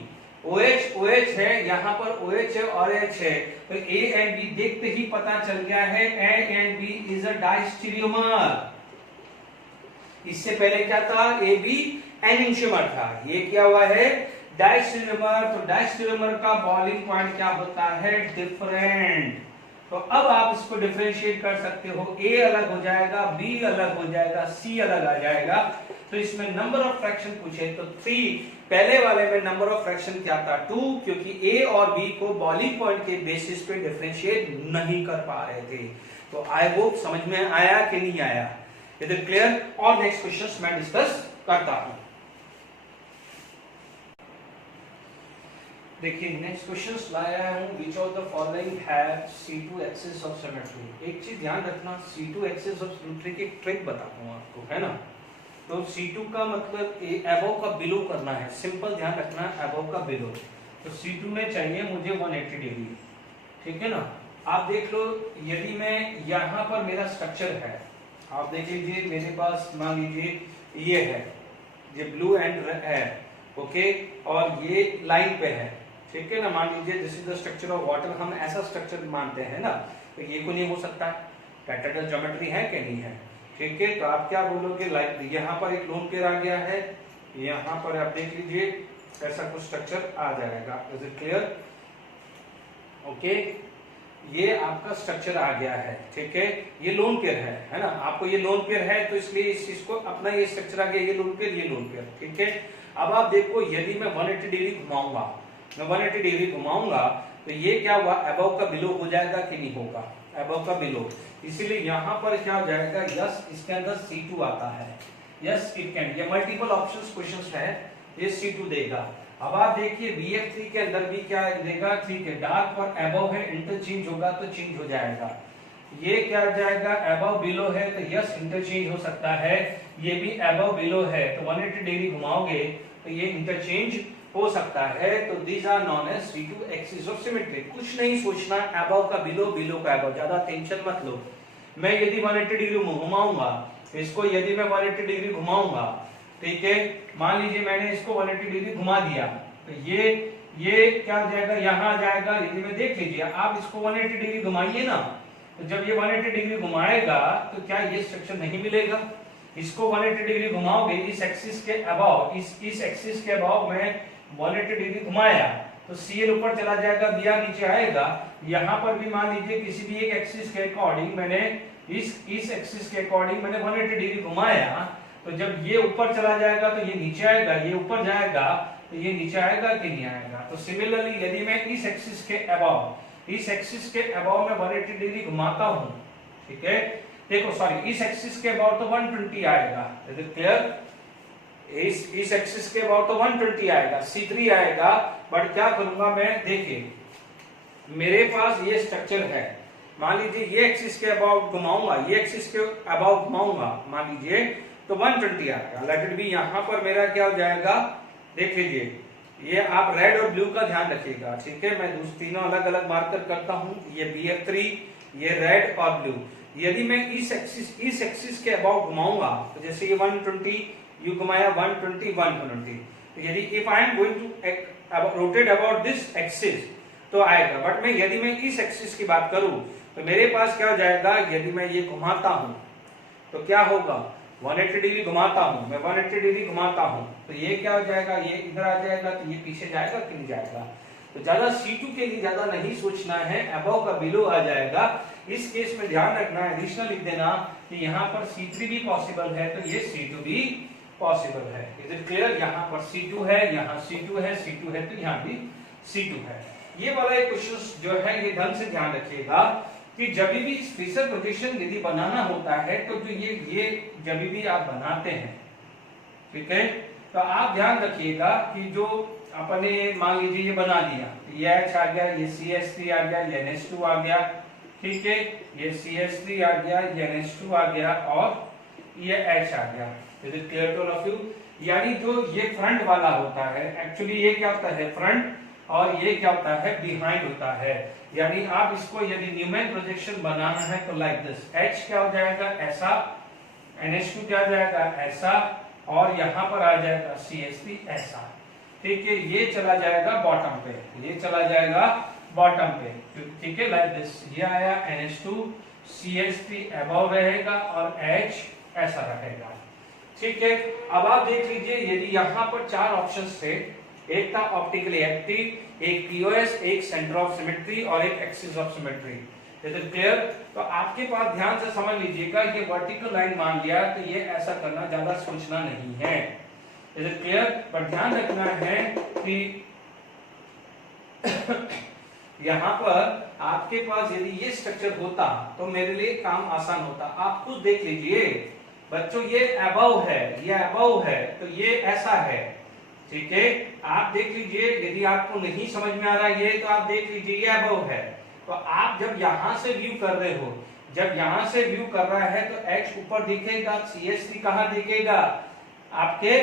OH है, यहाँ पर OH है और H है, तो A एंड B देखते ही पता चल गया है A and B is a diastereomer. इससे पहले क्या था, AB एनेंटियोमर था, ये क्या हुआ है, डाइस्टेरियोमर। तो डाइस्टेरियोमर का बॉइलिंग पॉइंट क्या होता है, डिफरेंट। तो अब आप इसको डिफरेंशिएट कर सकते हो, A अलग हो जाएगा, B अलग हो जाएगा, C अलग आ जाएगा। तो इसमें नंबर ऑफ फ्रैक्शन पूछे तो 3, पहले वाले में नंबर ऑफ फ्रैक्शन क्या था, 2, क्योंकि A और B को बॉइलिंग पॉइंट के बेसिस पे डिफरेंशिएट नहीं कर पा रहे थे। तो आई होप समझ में आया कि नहीं आया? Is it clear? और नेक्स्ट क्वेश्चंस मैं डिस्कस करता हूं। देखिए नेक्स्ट क्वेश्चंस लाया हूं, which of the following have C2 axis of symmetry. एक चीज ध्यान रखना, C2 एक्सिस ऑफ सिमेट्री की ट्रिक बताता हूं आपको, है ना। तो C2 का मतलब अबव का बिलो करना है, सिंपल ध्यान रखना, अबव का बिलो। तो C2 में चाहिए मुझे 180 डिग्री, ठीक है ना। आप देख लो, यदि मैं यहाँ पर मेरा स्ट्रक्चर है, आप देख लीजिए मेरे पास मान लीजिए ये है, ये ब्लू एंड है, ओके, और ये लाइन पे है, ठीक है ना। मान लीजिए this is the structure of water, हम ऐसा स्ट्रक्चर मानते हैं ना, तो ये को नहीं हो सकता, टेट्राहेड्रल ज्योमेट्री है कि नहीं है, ठीक है। तो आप क्या बोलोगे, लाइक यहाँ पर एक लोन पेयर आ गया है, यहाँ पर आप देख लीजिए ऐसा कुछ स्ट्रक्चर आ जाएगा। Is it clear? ओके, ये आपका स्ट्रक्चर आ गया है, ठीक है। ये लोन पेयर है ना, आपको ये लोन पेयर है तो इसलिए इस चीज को अपना ये स्ट्रक्चर आ गया, ये लोन पेयर, ये लोन पेयर, ठीक है। अब आप देखो यदि मैं 180 डिग्री घुमाऊंगा, मैं 180 डिग्री घुमाऊंगा तो ये क्या हुआ, अबव का बिलो हो जाएगा कि नहीं होगा, अबव का बिलो। इसीलिए यहाँ पर क्या हो जाएगा, यस इसके अंदर C2 आता है, यस इट कैन, ये मल्टीपल ऑप्शंस क्वेश्चंस है, ये C2 देगा। अब आप देखिए BF3 के अंदर भी क्या देगा, ठीक है, डार्क और अबव है, इंटरचेंज होगा तो चेंज हो जाएगा। ये क्या हो जाएगा, अबव बिलो है तो यस इंटरचेंज हो सकता है, ये भी अबव बिलो है तो 180 डिग्री घुमाओगे तो ये इंटरचेंज हो सकता है। तो these are known as C2 axis of symmetry. कुछ नहीं सोचना, अबव का बिलो, बिलो का अबव, ज्यादा टेंशन मत लो। मैं यदि 180 डिग्री घुमाऊंगा, इसको यदि मैं 180 डिग्री घुमाऊंगा, ठीक है, मान लीजिए मैंने इसको 180 डिग्री घुमा दिया तो ये क्या हो जाएगा, यहाँ आ जाएगा। यदि मैं देख लीजिए, आप इसको 180 डिग्री घुमाइए ना, तो जब ये 180 डिग्री घुमाएगा तो क्या ये स्ट्रक्चर नहीं मिलेगा। इसको 180 डिग्री घुमाओगे इस एक्सिस के अबाव, इस एक्सिस के अबाव में 180 डिग्री घुमाया तो Cl ऊपर चला जाएगा, Br नीचे आएगा। यहाँ पर भी मान लीजिए किसी भी एक एक्सिस के अकॉर्डिंग मैंने इस एक्सिस के अकॉर्डिंग मैंने 180 डिग्री घुमाया तो जब ये ऊपर चला जाएगा तो ये नीचे आएगा, ये ऊपर जाएगा तो ये नीचे आएगा कि नहीं आएगा। तो सिमिलरली यदि मैं इस एक्सिस के अबाव, इस एक्सिस के अबाव में 180 डिग्री घुमाता हूं, ठीक है, देखो सॉरी, इस एक्सिस के अबाव तो 120 आएगा, इज इट क्लियर, इस एक्सिस के अबाव तो 120 आएगा, C3 आएगा। बट क्या करूंगा मैं, देखिए मेरे पास ये स्ट्रक्चर है, मान लीजिए ये एक्सिस के अबाव घुमाऊंगा, ये एक्सिस के अबाव घुमाऊंगा मान लीजिए तो 120 आएगा। लेट इट बी, यहां पर मेरा क्या हो जाएगा, देख लीजिए, ये आप रेड और ब्लू का ध्यान रखिएगा, ठीक है। मैं तीनों अलग अलग मार्कर करता हूं, ये BF3, ये रेड और ब्लू। यदि मैं इस एक्सिस के अबाव घुमाऊंगा तो जैसे ये 120 यू घुमाया, 120 120, तो यदि if I am going to rotate about this axis तो आएगा। बट मैं यदि मैं इस एक्सिस की बात करूं तो मेरे पास क्या हो जाएगा, यदि मैं ये घुमाता हूं तो क्या होगा, 180 डिग्री घुमाता हूं मैं, 180 डिग्री घुमाता हूं तो ये क्या हो जाएगा, ये इधर आ जाएगा तो ये पीछे जाएगा कि नहीं जाएगा। तो ज्यादा C2 के लिए ज्यादा नहीं सोचना है, अबव का बिलो आ जाएगा। इस केस में ध्यान रखना है, एडिशनल लिख देना कि यहाँ पर C3 भी पॉसिबल है तो ये C2 भी पॉसिबल है। इज इट क्लियर, यहाँ पर C2 है, यहाँ C2 है, C2 है तो यहाँ भी C2 है। ये वाला एक क्वेश्चन जो है ये ढंग से ध्यान रखिएगा कि जब भी स्पेशल प्रोजेक्शन यदि बनाना होता है तो जो ये जब भी आप बनाते हैं, ठीक है, तो आप ध्यान रखिएगा कि जो अपने मान लीजिए ये बना दिया, ये H आ गया, ये CH3 आ गया, ये NH2 आ गया, ठीक है, ये CH3 आ गया, ये NH2 आ गया और ये H आ गया। Is it clear to all of you. यानी जो ये फ्रंट वाला होता है, एक्चुअली ये क्या होता है, फ्रंट, और ये क्या होता है, बिहाइंड होता है। यानी आप इसको यदि न्यूमेन प्रोजेक्शन बनाना है तो लाइक दिस, H क्या हो जाएगा, ऐसा, NH2 क्या हो जाएगा, ऐसा, और यहाँ पर आ जाएगा CH3 ऐसा, ठीक है। ये चला जाएगा बॉटम पे, ये चला जाएगा बॉटम पे, ठीक है, लाइक दिस। ये आया NH2, CH3 अबव रहेगा और H ऐसा रहेगा, ठीक है। अब आप देख लीजिए, यदि यहाँ पर 4 ऑप्शंस थे, एक था ऑप्टिकली एक्टिव, एक POS, एक सेंटर ऑफ सिमेट्री और एक axis of symmetry. Is it clear. तो आपके पास ध्यान से समझ लीजिएगा, ये वर्टिकल लाइन मान लिया तो ये ऐसा करना, ज्यादा सोचना नहीं है। Is it clear. पर ध्यान रखना है कि यहाँ पर आपके पास यदि ये स्ट्रक्चर होता तो मेरे लिए काम आसान होता। आप खुद देख लीजिए बच्चों, ये अबव है, ये अबव है तो ये ऐसा है, ठीक है। आप देख लीजिए, यदि आपको नहीं समझ में आ रहा है ये, तो आप देख लीजिए ये अबव है। तो आप जब यहां से व्यू कर रहे हो, जब यहां से व्यू कर रहा है तो H ऊपर दिखेगा, CH3 कहां दिखेगा, आपके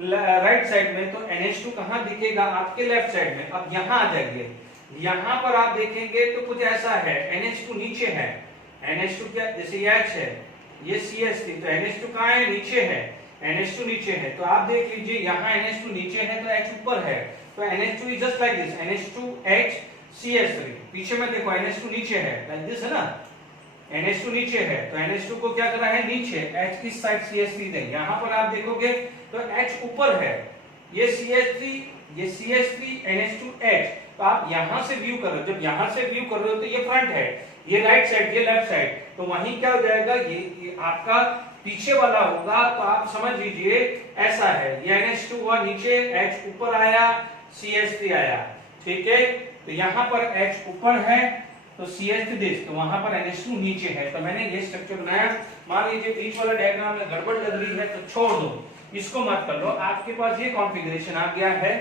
राइट साइड में, तो NH2 कहां दिखेगा, आपके लेफ्ट साइड में। अब यहां आ जाइए, यहां पर आप देखेंगे तो कुछ ऐसा है, NH2 नीचे है, NH2 क्या, जैसे ये H है, ये CH3, तो NH2 कहां है, नीचे है, NH2 नीचे है। तो आप देख लीजिए यहाँ NH2 नीचे है तो H ऊपर है, तो NH2 is just like this, NH2 H CH3। पीछे में देखो NH2 नीचे है, लाइक दिस है ना, NH2 नीचे है तो NH2 को क्या करा है, नीचे, H इस साइड CH3 दे। यहाँ पर आप देखोगे तो H ऊपर है, ये CH3, ये CH3 NH2H। तो आप यहां से व्यू कर रहे हो, जब यहां से व्यू कर रहे हो तो ये फ्रंट है, ये राइट साइड, ये लेफ्ट साइड, तो वहीं क्या हो जाएगा, ये आपका पीछे वाला होगा। तो आप समझ लीजिए ऐसा है, ये NH2 हुआ नीचे, H ऊपर आया, CH3 आया, ठीक है। तो यहाँ पर H ऊपर है तो CH3 दिस, तो वहां पर NH2 नीचे है। तो मैंने ये स्ट्रक्चर बनाया। मान लीजिए बीच वाला डायग्राम में गड़बड़ लग रही है तो छोड़ दो, इसको मत कर लो। आपके पास ये कॉन्फ़िगरेशन आ गया है,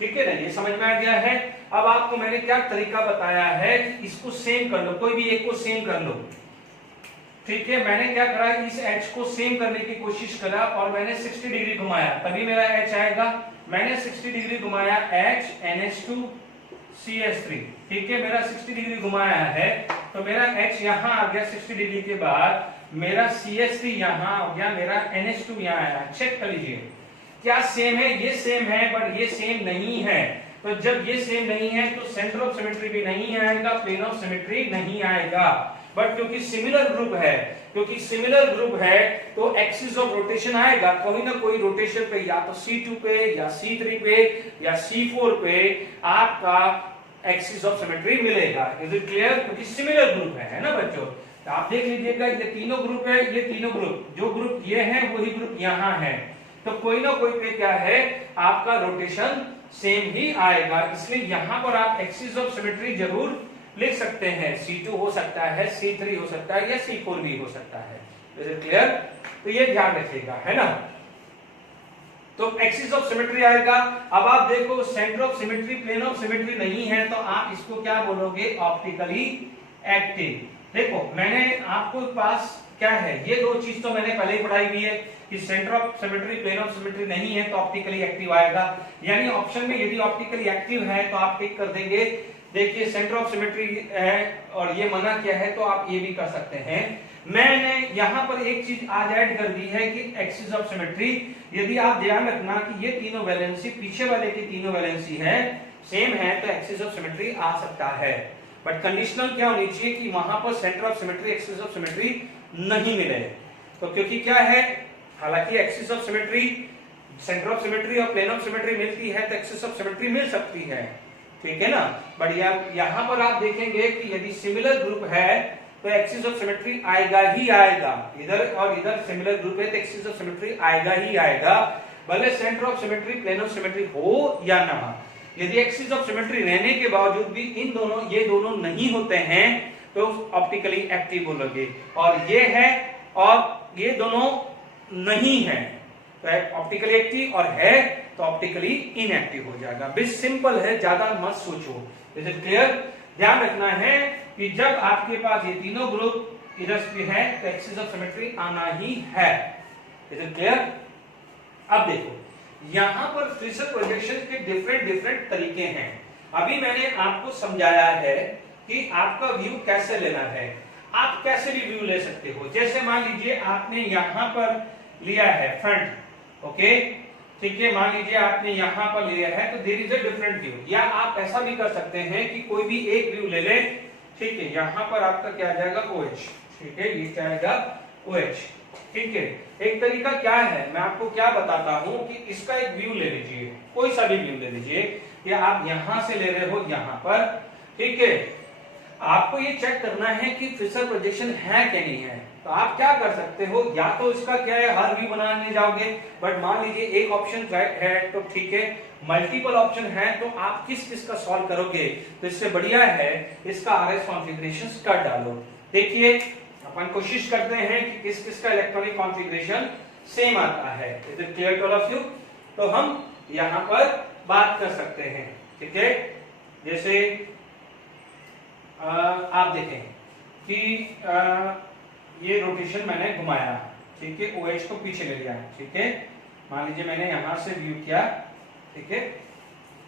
ठीक है ना, ये समझ में आ गया है। अब आपको मैंने क्या तरीका बताया है कि इसको सेम कर लो, कोई भी एक को सेम कर लो, ठीक है। मैंने क्या करा, इस H को सेम करने की कोशिश करा और मैंने 60 डिग्री घुमाया, तभी मेरा H आएगा। मैंने 60 डिग्री घुमाया, H NH2 CH3, ठीक है, मेरा 60 डिग्री घुमाया है तो मेरा H यहां आ गया 60 डिग्री के बाद, मेरा CH3 यहां आ गया, मेरा NH2 यहां आया। चेक कर लीजिए क्या सेम है, ये सेम है बट ये सेम नहीं है। तो जब ये सेम नहीं है तो सेंटर ऑफ सिमेट्री भी नहीं आएगा, प्लेन ऑफ सिमेट्री नहीं आएगा। बट क्योंकि सिमिलर ग्रुप है, क्योंकि सिमिलर ग्रुप है तो एक्सिस ऑफ रोटेशन आएगा, कोई ना कोई रोटेशन पे, या तो C2 पे या C3 पे या C4 पे आपका एक्सिस ऑफ सिमेट्री मिलेगा। Is it clear? क्योंकि सिमिलर ग्रुप है ना बच्चों। तो आप देख लीजिएगा ये तीनों ग्रुप है, ये तीनों ग्रुप, जो ग्रुप ये है वही ग्रुप यहाँ है, तो कोई ना कोई पे क्या है आपका रोटेशन सेम ही आएगा। इसलिए यहां पर आप एक्सिस ऑफ सिमेट्री जरूर लिख सकते हैं। C2 हो सकता है, C3 हो सकता है या C4 भी हो सकता है। Is it clear? तो ये ध्यान रखिएगा, है ना। तो एक्सिस ऑफ सिमेट्री आएगा। अब आप देखो centre of symmetry, plane of symmetry नहीं है तो आप इसको क्या बोलोगे, ऑप्टिकली एक्टिव। देखो मैंने आपको पास क्या है, ये दो चीज तो मैंने पहले ही पढ़ाई हुई है कि centre of symmetry, plane of symmetry नहीं है तो ऑप्टिकली एक्टिव आएगा। यानी ऑप्शन में यदि ऑप्टिकली एक्टिव है तो आप टिक कर देंगे। देखिए सेंटर ऑफ सिमेट्री है और ये मना किया है तो आप ये भी कर सकते हैं। मैंने यहां पर एक चीज आज ऐड कर दी है कि एक्सिस ऑफ सिमेट्री, यदि आप ध्यान रखना कि ये तीनों वैलेंसी, पीछे वाले की तीनों वैलेंसी है सेम है तो एक्सिस ऑफ सिमेट्री आ सकता है। बट कंडीशनल क्या होनी चाहिए कि वहां पर centre of symmetry, axis of symmetry नहीं मिले। तो क्योंकि क्या है, हालांकि axis of symmetry, centre of symmetry और प्लेन ऑफ सिमेट्री मिलती है तो एक्सिस ऑफ सिमेट्री मिल सकती है, ठीक है ना। बट यहां पर आप देखेंगे कि यदि सिमिलर ग्रुप है तो एक्सिस ऑफ सिमेट्री आएगा ही आएगा। इधर और इधर सिमिलर ग्रुप है तो एक्सिस ऑफ सिमेट्री आएगा ही आएगा, भले centre of symmetry, plane of symmetry हो या ना हो। यदि एक्सिस ऑफ सिमेट्री रहने के बावजूद भी इन दोनों, ये दोनों नहीं होते हैं तो ऑप्टिकली एक्टिव बोलोगे, और ये है और ये दोनों नहीं है तो ऑप्टिकली एक्टिव, और है तो ऑप्टिकली इनएक्टिव हो जाएगा। बिल्कुल सिंपल है, ज्यादा मत सोचो। Is it clear? ध्यान रखना है कि जब आपके पास ये तीनों ग्रुप इधर पे है तो एक्सिस ऑफ सिमेट्री आना ही है। Is it clear? अब देखो यहां पर फ्रिसल प्रोजेक्शन के डिफरेंट तरीके हैं। अभी मैंने आपको समझाया है कि आपका व्यू कैसे लेना है। आप कैसे भी व्यू ले सकते हो। जैसे मान लीजिए आपने यहां पर लिया है फ्रंट, ओके, ठीक है, मान लीजिए आपने यहां पर लिया है तो there is a different view. या आप ऐसा भी कर सकते हैं कि कोई भी एक व्यू ले ले, ठीक है, यहां पर आपका क्या आ जाएगा, OH, ठीक है, ये क्या आएगा, OH, ठीक है। एक तरीका क्या है, मैं आपको क्या बताता हूं कि इसका एक व्यू ले लीजिए, कोई सा भी व्यू ले लीजिए, या आप यहां से ले रहे हो यहां पर, ठीक है। आपको ये चेक करना है कि फ्रिसल प्रोजेक्शन है कि नहीं है। तो आप क्या कर सकते हो, या तो इसका क्या है, हर व्यू बनाने जाओगे, बट मान लीजिए एक ऑप्शन है तो ठीक है, मल्टीपल ऑप्शन है तो आप किस किस का सॉल्व करोगे। तो इससे बढ़िया है इसका RS कॉन्फ़िगरेशन कर डालो। देखिए अपन कोशिश करते हैं कि किस किस का इलेक्ट्रॉनिक कॉन्फ़िगरेशन सेम आता है। Is it clear to all of you? तो हम यहां पर बात कर सकते हैं, ठीक है। जैसे आप देखें कि ये रोटेशन मैंने घुमाया, ठीक है, OH को पीछे ले लिया, ठीक है। मान लीजिए मैंने यहां से व्यू किया, ठीक है,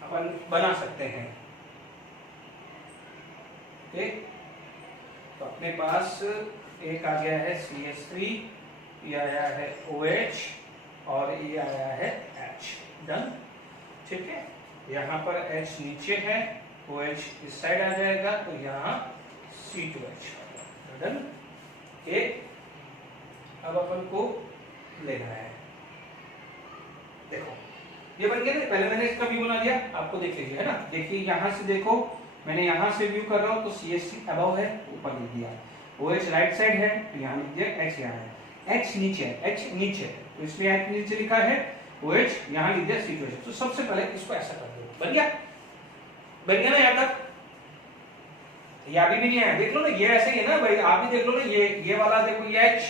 अपन बना सकते हैं, ठीक। तो अपने पास एक आ गया है CH3, ये आया है OH और ये आया है H, डन, ठीक है। यहाँ पर H नीचे है, OH इस साइड आ जाएगा तो यहाँ C2H, डन, ठीक। अब अपन को लेना है, देखो ये बन गया ना। पहले मैंने इसका व्यू बना दिया, आपको देख लीजिए, है ना। देखिए यहाँ से देखो, मैंने यहाँ से व्यू कर रहा हूँ तो CST अबव है, ऊपर लिख दिया। OH राइट साइड है तो यहाँ लिख दिया, H यहाँ है, H नीचे है, H नीचे है तो इसलिए H नीचे लिखा है, OH यहाँ लिख दिया C2H। तो सबसे पहले इसको ऐसा कर दो, बन गया, बन गया ना यहाँ तक। ये अभी भी नहीं आया, देख लो ना, ये ऐसे ही है ना भाई, आप भी देख लो ना, ये वाला देखो, ये H,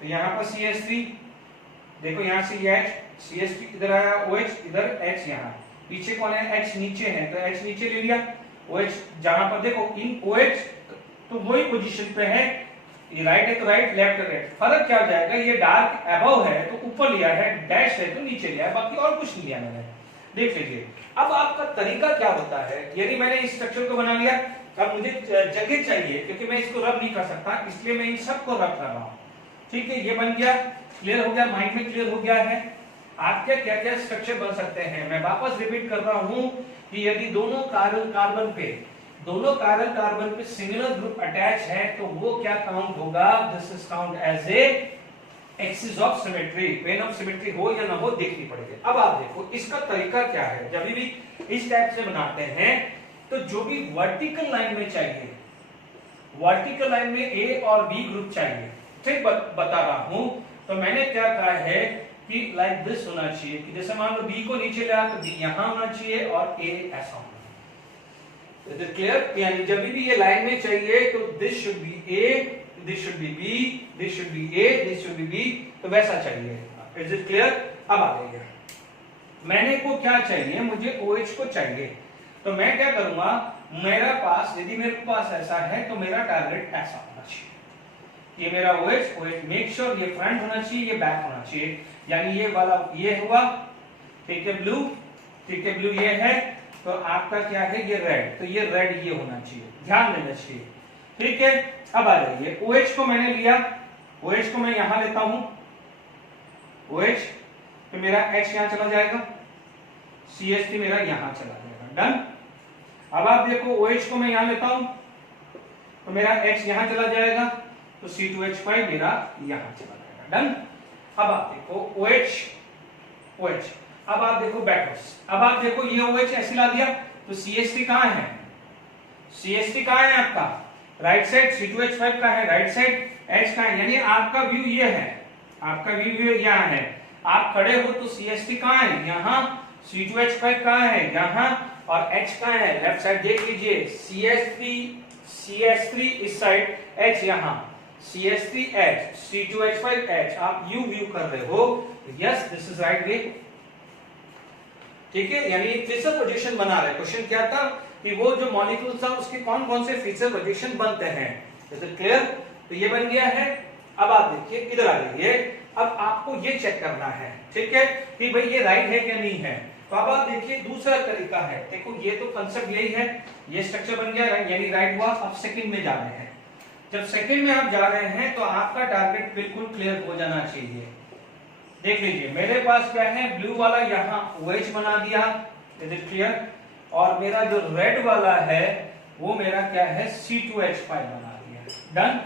तो यहाँ पर CH3 देखो, यहाँ से ये H, CH3 इधर आया, OH इधर, H यहाँ, पीछे कौन है, H नीचे है तो H नीचे ले लिया, OH जहां पर देखो इन OH तो वही पोजीशन पे है, ये राइट है तो राइट, लेफ्ट है लेफ्ट, फर्क क्या हो जाएगा, ये डार्क अबव है तो ऊपर लिया है, डैश है तो नीचे लिया है, बाकी और कुछ नहीं लिया मैंने। देख लीजिए अब आपका तरीका क्या होता है, यदि मैंने इस स्ट्रक्चर को बना लिया, अब मुझे जगह चाहिए क्योंकि मैं इसको रब नहीं कर सकता, इसलिए मैं इन सबको रब कर रहा हूं। ठीक है, ये बन गया, क्लियर हो गया, माइंड में क्लियर हो गया है। आपके क्या क्या स्ट्रक्चर बन सकते हैं, मैं वापस रिपीट कर रहा हूं कि यदि दोनों कार्बन पे सिमिलर ग्रुप अटैच है तो वो क्या काउंट होगा, this is count as a axis of symmetry. Plane of symmetry हो या ना हो देखनी पड़ेगी। अब आप देखो इसका तरीका क्या है, जब भी इस टाइप से बनाते हैं तो जो भी वर्टिकल लाइन में चाहिए, वर्टिकल लाइन में ए और बी ग्रुप चाहिए, ठीक बता रहा हूं, तो मैंने क्या कहा है कि लाइक दिस होना चाहिए, कि जैसे मान लो बी को नीचे लाया तो बी यहां होना चाहिए और ए ऐसा होना चाहिए। इज इट क्लियर, यानी जब भी ये लाइन में चाहिए तो this should be A, this should be B, this should be A, this should be B, तो वैसा चाहिए। Is it clear. अब आ गया, मैंने को क्या चाहिए, मुझे OH को चाहिए, तो मैं क्या करूंगा, मेरा पास यदि मेरे पास ऐसा है तो मेरा टारगेट ऐसा होना चाहिए, ये मेरा OH मेक श्योर ये फ्रंट होना चाहिए, ये बैक होना चाहिए, यानी ये वाला ये हुआ, ठीक है ब्लू, ठीक है ब्लू ये है, तो आपका क्या है ये रेड, तो ये रेड ये होना चाहिए, ध्यान देना चाहिए। ठीक है, अब आ जाइए, OH को मैंने लिया, OH को मैं यहां लेता हूं, OH तो मेरा H यहां चला जाएगा, CH3 मेरा यहां चला जाएगा, डन। अब आप देखो OH को मैं यहां लेता हूं तो मेरा H यहां चला जाएगा, तो C2H5 मेरा यहां चला जाएगा, डन। अब आप देखो OH, अब आप देखो बैकवर्ड्स, अब आप देखो ये OH ऐसे ला दिया तो CH3 कहां है, CH3 कहां है आपका, राइट साइड, C2H5 का है राइट साइड, H का है, यानी आपका व्यू ये है, आपका व्यू यहाँ है, आप खड़े हो तो CH3 कहां है, यहाँ, C2H5 कहां है, यहाँ, और H कहां है, लेफ्ट साइड देख लीजिए, CH3 इस साइड, H यहाँ, CH3H, C2H5H, आप यू व्यू कर रहे हो, yes this is right way. ठीक है, यानी फीचर प्रोजेक्शन बना रहे। क्वेश्चन क्या था कि वो जो मॉलिक्यूल था उसके कौन कौन से फीचर प्रोजेक्शन बनते हैं, इज इट क्लियर। तो ये बन गया है। अब आप देखिए इधर आ जाइए, अब आपको ये चेक करना है, ठीक है, कि भाई ये राइट है क्या नहीं है। तो अब आप देखिए दूसरा तरीका है, देखो ये तो कंसेप्ट यही है, ये स्ट्रक्चर बन गया यानी राइट हुआ। अब सेकंड में जा रहे हैं, जब सेकंड में आप जा रहे हैं तो आपका टारगेट बिल्कुल क्लियर हो जाना चाहिए। देख लीजिए मेरे पास क्या है, ब्लू वाला यहाँ OH बना दिया, इज इट क्लियर, और मेरा जो रेड वाला है वो मेरा क्या है, C2H5 बना दिया, डन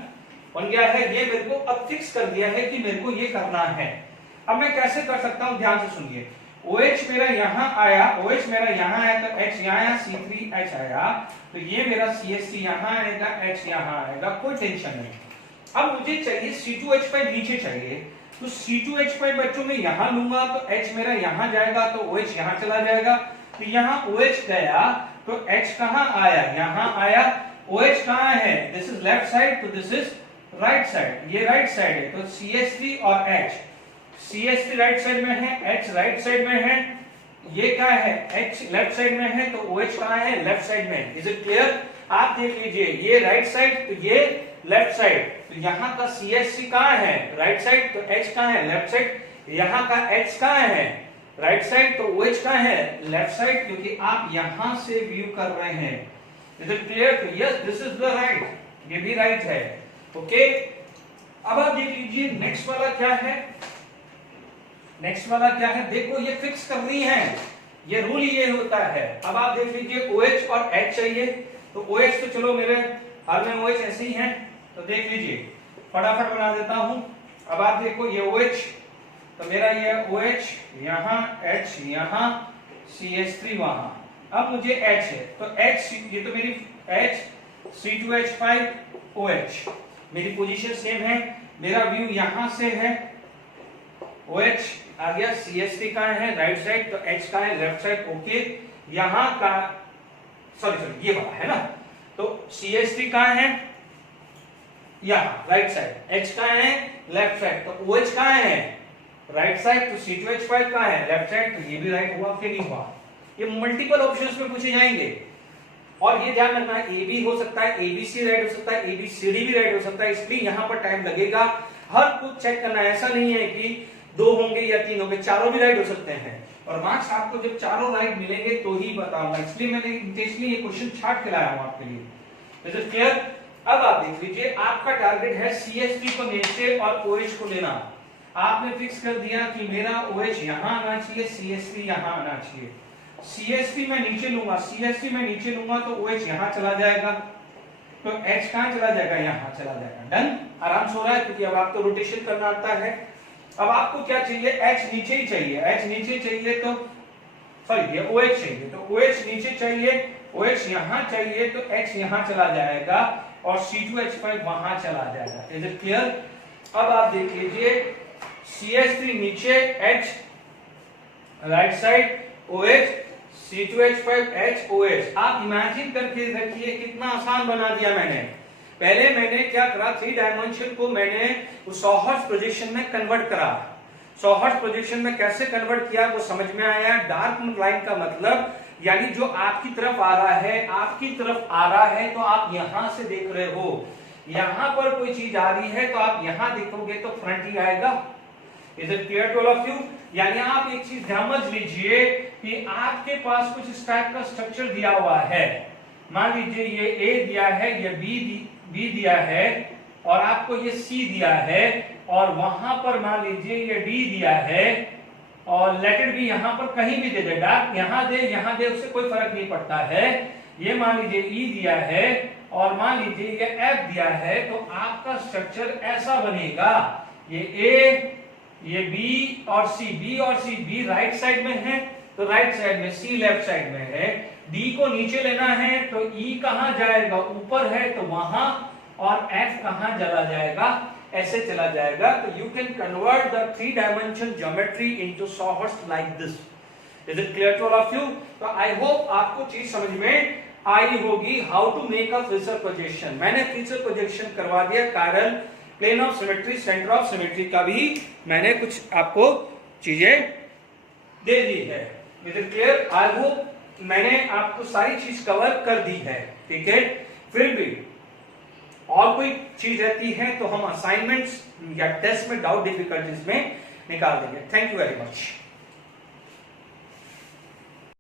बन गया है। ये मेरे को अब फिक्स कर दिया है कि मेरे को ये करना है। अब मैं कैसे कर सकता हूं, ध्यान से सुनिए। OH मेरा यहाँ आया, OH मेरा यहाँ आया तो H यहाँ आया, C3H आया तो ये मेरा CH3 यहाँ आएगा, H यहाँ आएगा, कोई टेंशन नहीं। अब मुझे चाहिए C2H5 नीचे चाहिए, तो C2H5 बच्चों में यहाँ लूंगा तो H मेरा यहाँ जाएगा तो OH यहाँ चला जाएगा, तो यहाँ OH गया तो H कहाँ आया, यहाँ आया। OH कहाँ है, दिस इज लेफ्ट साइड तो दिस इज राइट साइड, ये राइट साइड है, तो CH3 और H, CH3 राइट साइड में है, H राइट साइड में है, ये क्या है, H लेफ्ट साइड में है, तो OH कहाँ है, लेफ्ट साइड में। Is it clear. आप देख लीजिए ये राइट साइड तो ये लेफ्ट साइड, तो यहाँ का CH3 कहाँ है, राइट साइड, तो H कहाँ है, लेफ्ट साइड, यहाँ का H कहाँ है, राइट साइड, तो OH कहाँ है, लेफ्ट साइड, क्योंकि आप यहाँ से व्यू कर रहे हैं। Is it clear. तो yes this is the right, ये भी राइट है, ओके। अब आप देख लीजिए नेक्स्ट वाला क्या है, नेक्स्ट वाला क्या है, देखो ये फिक्स करनी है, ये रूल ये होता है। अब आप देख लीजिए OH और H चाहिए, तो OH तो चलो मेरे हाल में OH ऐसे ही है, तो देख लीजिए फटाफट बना देता हूं। अब आप देखो ये OH तो मेरा ये OH यहाँ, H यहाँ, CH3 वहां। अब मुझे H है तो H, ये तो मेरी H C2H5 OH, मेरी पोजीशन सेम है। मेरा व्यू यहां से है, OH आ गया, CH3 कहाँ है राइट साइड, तो H कहाँ है लेफ्ट साइड। ओके, यहाँ का सॉरी ये वाला है ना, तो CH3 कहाँ है यहाँ राइट साइड, H कहाँ है लेफ्ट साइड, तो OH कहाँ है राइट साइड, तो C2H5 कहाँ है लेफ्ट साइड, तो ये भी राइट हुआ कि नहीं हुआ। ये मल्टीपल ऑप्शंस में पूछे जाएंगे और ये ध्यान रखना है ए बी हो सकता है, ABC राइट हो सकता है, ABCD भी राइट हो सकता है, इसलिए यहां पर टाइम लगेगा। हर कुछ चेक करना, ऐसा नहीं है कि 2 होंगे या 3 होंगे, चारों भी राइट हो सकते हैं और मार्क्स आपको जब चारों राइट मिलेंगे तो ही बताऊंगा, इसलिए मैंने इंटेंशनली ये क्वेश्चन छाट के लाया हूं आपके लिए। Is it clear? अब आप देख लीजिए, आपका टारगेट है CH3 को नीचे और OH को लेना। आपने फिक्स कर दिया कि मेरा OH यहां आना चाहिए, CH3 यहां आना चाहिए। CH3 मैं नीचे लूंगा, CH3 मैं नीचे लूंगा तो OH यहां चला जाएगा, तो H कहां चला जाएगा यहां चला जाएगा। डन, आराम से हो रहा है क्योंकि अब आपको रोटेशन करना आता है। अब आपको क्या चाहिए, H नीचे ही चाहिए, H नीचे चाहिए तो सॉरी ये OH चाहिए, तो OH नीचे चाहिए, OH यहां चाहिए तो H यहां चला जाएगा और C2H5 वहां चला जाएगा। Is it clear? अब आप देख लीजिए, CH3 नीचे, H right side, OH C2H5 H OH। आप इमेजिन करके रखिए कितना आसान बना दिया मैंने। पहले मैंने क्या करा, 3 डायमेंशन को मैंने उस सॉहर्ट्ज प्रोजेक्शन में कन्वर्ट करा। सॉहर्ट्ज प्रोजेक्शन में कैसे कन्वर्ट किया वो समझ में आया। डार्क लाइन का मतलब यानी जो आपकी तरफ आ रहा है, आपकी तरफ आ रहा है तो आप यहां से देख रहे हो, यहां पर कोई चीज आ रही है तो आप यहां देखोगे तो फ्रंट ही आएगा। Is it clear to all of you? यानी आप एक चीज समझ लीजिए कि आपके पास कुछ इस टाइप का स्ट्रक्चर दिया हुआ है। मान लीजिए ये A दिया है, ये B दिया है और आपको ये C दिया है और वहां पर मान लीजिए ये D दिया है और लेटर भी यहां पर कहीं भी दे दे, डार्क यहां दे उससे कोई फर्क नहीं पड़ता है। ये मान लीजिए E दिया है और मान लीजिए ये F दिया है, तो आपका स्ट्रक्चर ऐसा बनेगा, ये A, ये B और C, B राइट साइड में है तो राइट साइड में, C लेफ्ट साइड में है। D को नीचे लेना है तो E कहां जाएगा, ऊपर है तो वहां, और F कहां चला जाएगा, ऐसे चला जाएगा। तो you can convert the 3 dimension geometry into sawhorse like this. Is it clear to all of you? तो आई होप आपको चीज समझ में आई होगी, how to make a Fischer projection. मैंने फ्रीजर प्रोजेक्शन करवा दिया, कारण plane of symmetry, centre of symmetry का भी मैंने कुछ आपको चीजें दे दी है। Is it clear? I hope मैंने आपको सारी चीज कवर कर दी है, ठीक है। फिर भी और कोई चीज रहती है तो हम असाइनमेंट्स या टेस्ट में डाउट डिफिकल्टीज में निकाल देंगे। Thank you very much.